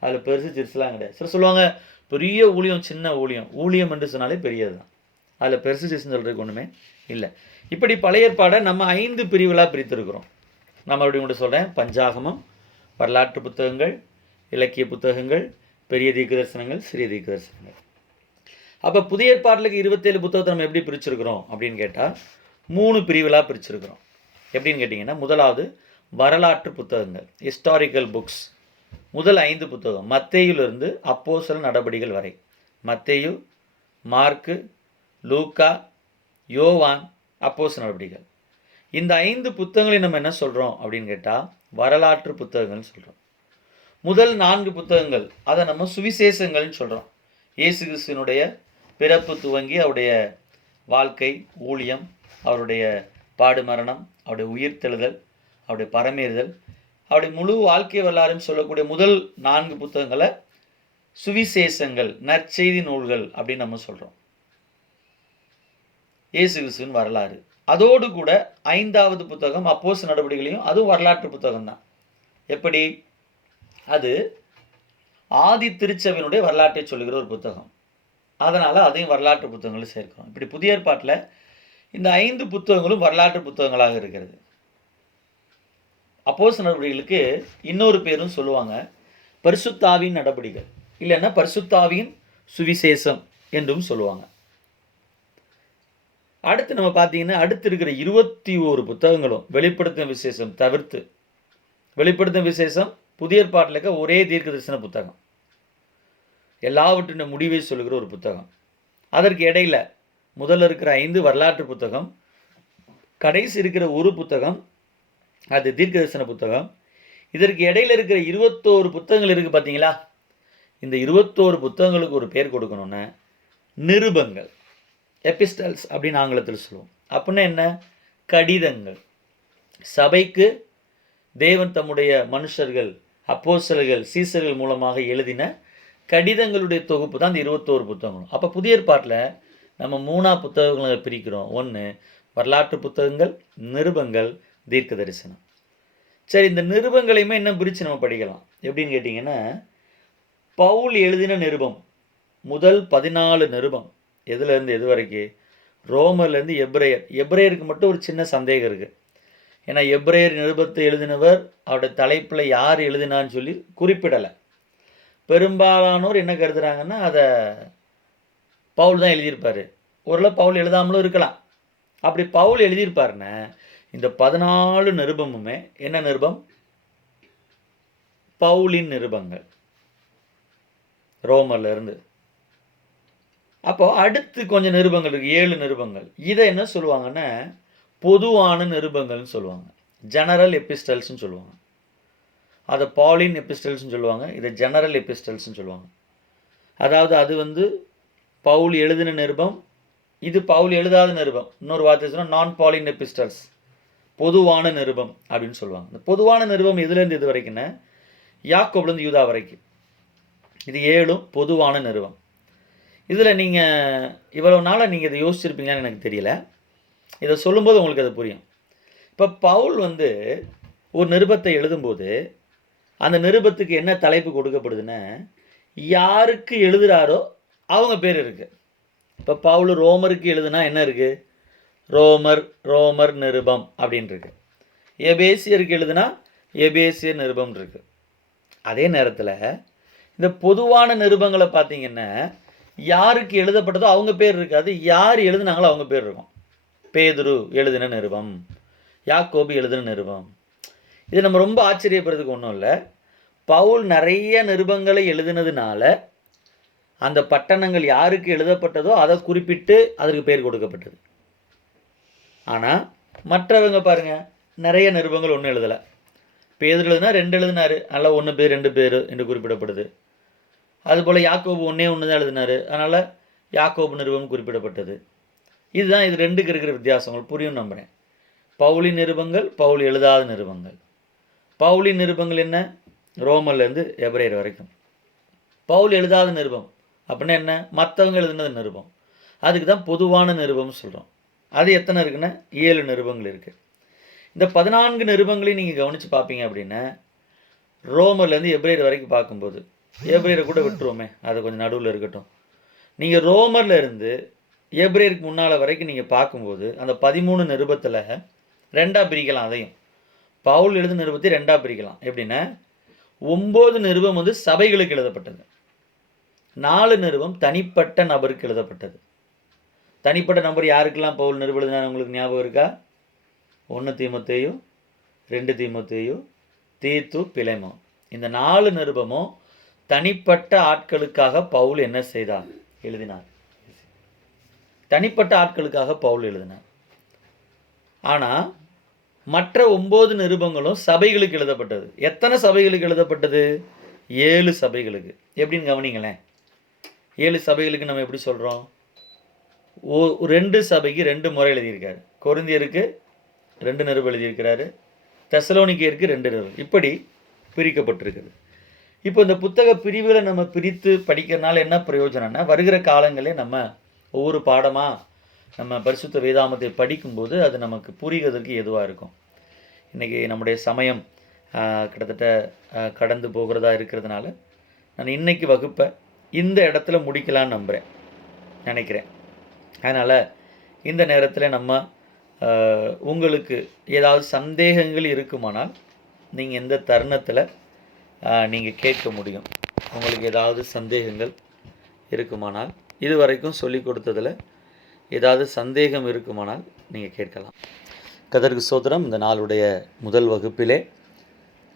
அதில் பெருசு சிறுசுலாம் கிடையாது. சில சொல்லுவாங்க பெரிய ஊழியம் சின்ன ஊழியம். ஊழியம் என்று சொன்னாலே பெரியது தான், அதில் பெருசு சிறுசுன்னு சொல்கிறதுக்கு ஒன்றுமே இல்லை. இப்படி பழைய ஏற்பாடை நம்ம 5 பிரிவுகளாக பிரித்திருக்கிறோம். நான் மறுபடியும் கூட சொல்கிறேன். பஞ்சாகமம், வரலாற்று புத்தகங்கள், இலக்கிய புத்தகங்கள், பெரிய தீர்க்க தரிசனங்கள், சிறிய தீர்க்க தரிசனங்கள். அப்போ புதிய ஏற்பாட்டிலுக்கு 27 புத்தகத்தை நம்ம எப்படி பிரிச்சிருக்கிறோம் அப்படின்னு கேட்டால் 3 பிரிவுகளாக பிரிச்சிருக்கிறோம். எப்படின்னு கேட்டிங்கன்னா, முதலாவது வரலாற்று புத்தகங்கள், ஹிஸ்டாரிக்கல் புக்ஸ். முதல் 5 புத்தகம் மத்தேயுவிலிருந்து அப்போஸ்தலர் நடபடிகள் வரை. மத்தேயு, மார்க்கு, லூக்கா, யோவான், அப்போஸ்தலர் நடபடிகள். இந்த 5 புத்தகங்களை நம்ம என்ன சொல்கிறோம் அப்படின்னு கேட்டால் வரலாற்று புத்தகங்கள்னு சொல்கிறோம். முதல் 4 புத்தகங்கள் அதை நம்ம சுவிசேஷங்கள்னு சொல்கிறோம். இயேசு கிறிஸ்துவினுடைய பிறப்பு துவங்கி அவருடைய வாழ்க்கை, ஊழியம், அவருடைய பாடு மரணம், அவருடைய உயிர்த்தெழுதல், அவருடைய பரமேறுதல், அவருடைய முழு வாழ்க்கை வரலாறுன்னு சொல்லக்கூடிய முதல் 4 புத்தகங்களை சுவிசேஷங்கள், நற்செய்தி நூல்கள் அப்படின்னு நம்ம சொல்கிறோம். இயேசு கிறிஸ்துவின் வரலாறு. அதோடு கூட 5வது புத்தகம் அப்போஸ்தலர் நடபடிகளையும், அதுவும் வரலாற்று புத்தகம் தான். எப்படி? அது ஆதி திருச்சபையினுடைய வரலாற்றை சொல்லுகிற ஒரு புத்தகம். அதனால் அதையும் வரலாற்று புத்தகங்களும் சேர்க்கிறோம். இப்படி புதிய ஏற்பாட்டில் இந்த 5 புத்தகங்களும் வரலாற்று புத்தகங்களாக இருக்கிறது. அப்போஸ்தலர் நடபடிகளுக்கு இன்னொரு பேரும் சொல்லுவாங்க, பரிசுத்தாவின் நடபடிகள், இல்லைன்னா பரிசுத்தாவின் சுவிசேஷம் என்றும் சொல்லுவாங்க. அடுத்து நம்ம பார்த்தீங்கன்னா, அடுத்து இருக்கிற 21 புத்தகங்களும் வெளிப்படுத்தும் விசேஷம் தவிர்த்து, வெளிப்படுத்தும் விசேஷம் புதிய ஏற்பாட்டில் இருக்க ஒரே தீர்க்க தரிசன புத்தகம், எல்லாவற்றின் முடிவை சொல்லுகிற ஒரு புத்தகம். அதற்கு இடையில் முதல்ல இருக்கிற 5 வரலாற்று புத்தகம், கடைசி இருக்கிற ஒரு புத்தகம் அது தீர்க்க தரிசன புத்தகம். இதற்கு இடையில் இருக்கிற 21 புத்தகங்கள் இருக்குது பார்த்தீங்களா? இந்த 21 புத்தகங்களுக்கு ஒரு பேர் கொடுக்கணும்னா நிருபங்கள், எபிஸ்டல்ஸ் அப்படின்னு ஆங்கிலத்தில் சொல்லுவோம். அப்படின்னா என்ன? கடிதங்கள். சபைக்கு தேவன் தம்முடைய மனுஷர்கள், அப்போஸ்தலர்கள், சீசர்கள் மூலமாக எழுதின கடிதங்களுடைய தொகுப்பு தான் இந்த 21 புத்தகங்களும். அப்போ புதிய ஏற்பாட்டில் நம்ம 3 புத்தகங்களை பிரிக்கிறோம். 1 வரலாற்று புத்தகங்கள், நிருபங்கள், தீர்க்க தரிசனம். சரி, இந்த நிருபங்களையுமே இன்னும் பிரித்து நம்ம படிக்கலாம். எப்படின்னு கேட்டிங்கன்னா, பவுல் எழுதின நிருபம் முதல் 14 நிருபம் எதுலேருந்து எது வரைக்கும்? ரோமர்லேருந்து எப்ரேயர். எப்ரேயருக்கு மட்டும் ஒரு சின்ன சந்தேகம் இருக்குது. ஏன்னா எப்ரேயர் நிருபத்தை எழுதினவர் அவருடைய தலைப்பில் யார் எழுதினான்னு சொல்லி குறிப்பிடலை. பெரும்பாலானோர் என்ன கருதுகிறாங்கன்னா, அதை பவுல் தான் எழுதியிருப்பார். ஒருவேளை பவுல் எழுதாமலும் இருக்கலாம். அப்படி பவுல் எழுதியிருப்பாருன்னா இந்த 14 நிருபமுமே என்ன நிருபம்? பவுலின் நிருபங்கள், ரோமர்ல இருந்து. அப்போ அடுத்து கொஞ்சம் நிருபங்கள் இருக்குது, 7 நிருபங்கள். இதை என்ன சொல்லுவாங்கன்னா பொதுவான நிருபங்கள்னு சொல்லுவாங்க, ஜெனரல் எபிஸ்டல்ஸ்ன்னு சொல்லுவாங்க. அதை பாலின் எபிஸ்டல்ஸ்ன்னு சொல்லுவாங்க, இதை ஜெனரல் எபிஸ்டல்ஸ்ன்னு சொல்லுவாங்க. அதாவது அது பவுல் எழுதின நிருபம், இது பவுல் எழுதாத நிருபம். இன்னொரு வார்த்தை சொன்னால் நான் பாலின் எபிஸ்டல்ஸ், பொதுவான நிருபம் அப்படின்னு சொல்லுவாங்க. இந்த பொதுவான நிருபம் எதுலேருந்து இது வரைக்குன்னா யாக்கோபுலேருந்து யூதா வரைக்கும். இது 7 பொதுவான நிருபம். இதில் நீங்கள் இவ்வளோ நாளாக நீங்கள் இதை யோசிச்சிருப்பீங்கன்னு எனக்கு தெரியல. இதை சொல்லும்போது உங்களுக்கு அது புரியும். இப்போ பவுல் ஒரு நிருபத்தை எழுதும்போது அந்த நிருபத்துக்கு என்ன தலைப்பு கொடுக்கப்படுதுன்னா, யாருக்கு எழுதுகிறாரோ அவங்க பேர் இருக்குது. இப்போ பவுல் ரோமருக்கு எழுதுனா என்ன இருக்குது? ரோமர் நிருபம் அப்படின்னு இருக்கு. எபேசியருக்கு எழுதுனா எபேசியர் நிருபம் இருக்குது. அதே நேரத்தில் இந்த பொதுவான நிருபங்களை பார்த்தீங்கன்னா யாருக்கு எழுதப்பட்டதோ அவங்க பேர் இருக்காது, யார் எழுதுனாங்களோ அவங்க பேர் இருக்கும். பேதுரு எழுதின நிருபம், யாக்கோபு எழுதின நிருபம். இது நம்ம ரொம்ப ஆச்சரியப்படுறதுக்கு ஒன்றும் இல்லை. பவுல் நிறைய நிருபங்களை எழுதினதுனால அந்த பட்டணங்கள் யாருக்கு எழுதப்பட்டதோ அதை குறிப்பிட்டு அதற்கு பேர் கொடுக்கப்பட்டது. ஆனால் மற்றவங்க பாருங்கள், நிறைய நிருபங்கள் ஒன்றும் எழுதலை. பேதுரு எழுதுனா 2 எழுதினார், அதனால் 1 பேர் 2 பேர் என்று குறிப்பிடப்படுது. அதுபோல் யாக்கோபு 1 தான் எழுதினார், அதனால் யாக்கோபு நிருபம் குறிப்பிடப்பட்டது. இதுதான் இது 2க்கு இருக்கிற வித்தியாசங்கள். புரியும் நம்புகிறேன். பவுலின் நிருபங்கள், பவுல் எழுதாத நிருபங்கள். பவுலின் நிருபங்கள் என்ன? ரோமர்லேருந்து எபிரேயர் வரைக்கும். பவுல் எழுதாத நிருபம் அப்படின்னா என்ன? மற்றவங்க எழுதுனது நிருபம். அதுக்கு தான் பொதுவான நிருபம்னு சொல்கிறோம். அது எத்தனை இருக்குன்னா 7 நிருபங்கள் இருக்குது. இந்த 14 நிருபங்களையும் நீங்கள் கவனித்து பார்ப்பீங்க அப்படின்னா, ரோமர்லேருந்து எபிரேயர் வரைக்கும் பார்க்கும்போது, எபிரேயரை கூட விட்டுருவோமே, அதை கொஞ்சம் நடுவில் இருக்கட்டும். நீங்கள் ரோமரில் இருந்து எபிரேயருக்கு முன்னால் வரைக்கும் நீங்கள் பார்க்கும்போது, அந்த 13 நிருபத்தில் 2ஆக பிரிக்கலாம். அதையும் பவுல் எழுதின நிருபத்தை 2ஆக பிரிக்கலாம். எப்படின்னா, 9 நிருபம் வந்து சபைகளுக்கு எழுதப்பட்டது, 4 நிருபம் தனிப்பட்ட நபருக்கு எழுதப்பட்டது. தனிப்பட்ட நபர் யாருக்கெல்லாம் பவுல் நிருபம் எழுதினார் உங்களுக்கு ஞாபகம் இருக்கா? 1 தீமோத்தேயு, 2 தீமோத்தேயு, தீத்து, பிலேமோன். இந்த 4 நிருபமும் தனிப்பட்ட ஆட்களுக்காக பவுல் என்ன செய்தார்? எழுதினார். தனிப்பட்ட ஆட்களுக்காக பவுல் எழுதினார். ஆனால் மற்ற 9 நிருபங்களும் சபைகளுக்கு எழுதப்பட்டது. எத்தனை சபைகளுக்கு எழுதப்பட்டது? 7 சபைகளுக்கு. எப்படின்னு கவனிங்களேன். 7 சபைகளுக்கு நம்ம எப்படி சொல்கிறோம்? 2 சபைக்கு 2 முறை எழுதியிருக்காரு. கொரிந்தியருக்கு 2 நிருபம் எழுதியிருக்கிறாரு, தெசலோனிக்கேயருக்கு 2 நிருபம், இப்படி பிரிக்கப்பட்டிருக்குது. இப்போ இந்த புத்தக பிரிவுகளை நம்ம பிரித்து படிக்கிறதுனால என்ன பிரயோஜனம்னா, வருகிற காலங்களே நம்ம ஒவ்வொரு பாடமாக நம்ம பரிசுத்த வேதாமத்தை படிக்கும்போது அது நமக்கு புரிகிறதுக்கு எதுவாக இருக்கும். இன்றைக்கி நம்முடைய சமயம் கிட்டத்தட்ட கடந்து போகிறதா இருக்கிறதுனால நான் இன்றைக்கி வகுப்பை இந்த இடத்துல முடிக்கலான்னு நினைக்கிறேன். அதனால் இந்த நேரத்தில் நம்ம உங்களுக்கு ஏதாவது சந்தேகங்கள் இருக்குமானால் நீங்கள் இந்த தருணத்தில் நீங்கள் கேட்க முடியும். உங்களுக்கு ஏதாவது சந்தேகங்கள் இருக்குமானால், இதுவரைக்கும் சொல்லி கொடுத்ததில் ஏதாவது சந்தேகம் இருக்குமானால் நீங்கள் கேட்கலாம். கர்த்தருக்கு ஸ்தோத்திரம். இந்த நாளுடைய முதல் வகுப்பிலே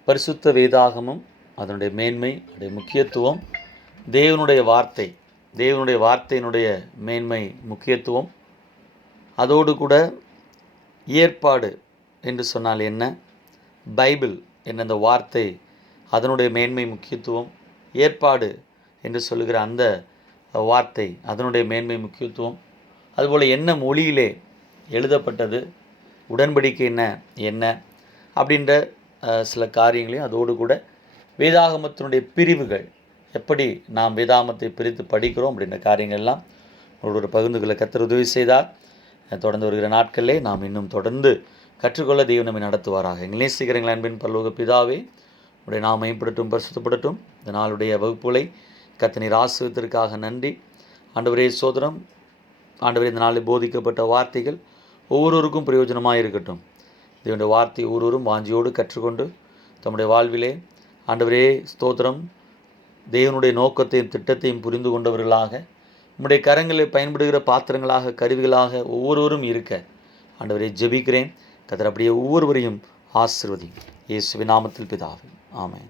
பரிசுத்த வேதாகமம், அதனுடைய மேன்மை, அதனுடைய முக்கியத்துவம், தேவனுடைய வார்த்தையினுடைய மேன்மை, முக்கியத்துவம், அதோடு கூட ஏற்பாடு என்று சொன்னால் என்ன, பைபிள் என்ற அந்த வார்த்தை, அதனுடைய மேன்மை, முக்கியத்துவம், ஏற்பாடு என்று சொல்லுகிற அந்த வார்த்தை, அதனுடைய மேன்மை, முக்கியத்துவம், அதுபோல் என்ன மொழியிலே எழுதப்பட்டது, உடன்படிக்கை என்ன அப்படின்ற சில காரியங்களையும், அதோடு கூட வேதாகமத்தினுடைய பிரிவுகள், எப்படி நாம் வேதாகமத்தை பிரித்து படிக்கிறோம் அப்படின்ற காரியங்கள் எல்லாம் ஒரு பகிர்ந்துகளை கர்த்தர் உதவி செய்தார். தொடர்ந்து வருகிற நாட்களிலே நாம் இன்னும் தொடர்ந்து கற்றுக்கொள்ள தேவன் நம்மை நடத்துவாராக. எங்கள் நேசிக்கிறீங்களா அன்பின் பரலோக பிதாவே, உடைய நாம் மேம்படட்டும், பரிசுத்தப்படட்டும். இந்த நாளுடைய வகுப்புகளை கர்த்தர் நீர் ஆசீர்வதித்ததற்காக நன்றி. ஆண்டவரே சோதரம், ஆண்டவரே இந்த நாளில் போதிக்கப்பட்ட வார்த்தைகள் ஒவ்வொருவருக்கும் பிரயோஜனமாக இருக்கட்டும். தேவனுடைய வார்த்தை ஒவ்வொருவரும் வாஞ்சியோடு கற்றுக்கொண்டு தம்முடைய வாழ்விலே ஆண்டவரே ஸ்தோத்திரம், தேவனுடைய நோக்கத்தையும் திட்டத்தையும் புரிந்து கொண்டவர்களாக, உம்முடைய கரங்களில் பயன்படுகிற பாத்திரங்களாக, கருவிகளாக ஒவ்வொருவரும் இருக்க ஆண்டவரே ஜெபிக்கிறேன். கர்த்தர் அப்படியே ஒவ்வொருவரையும் ஆசீர்வதி. இயேசுவின் நாமத்தில் பிதாவே, ஆமென்.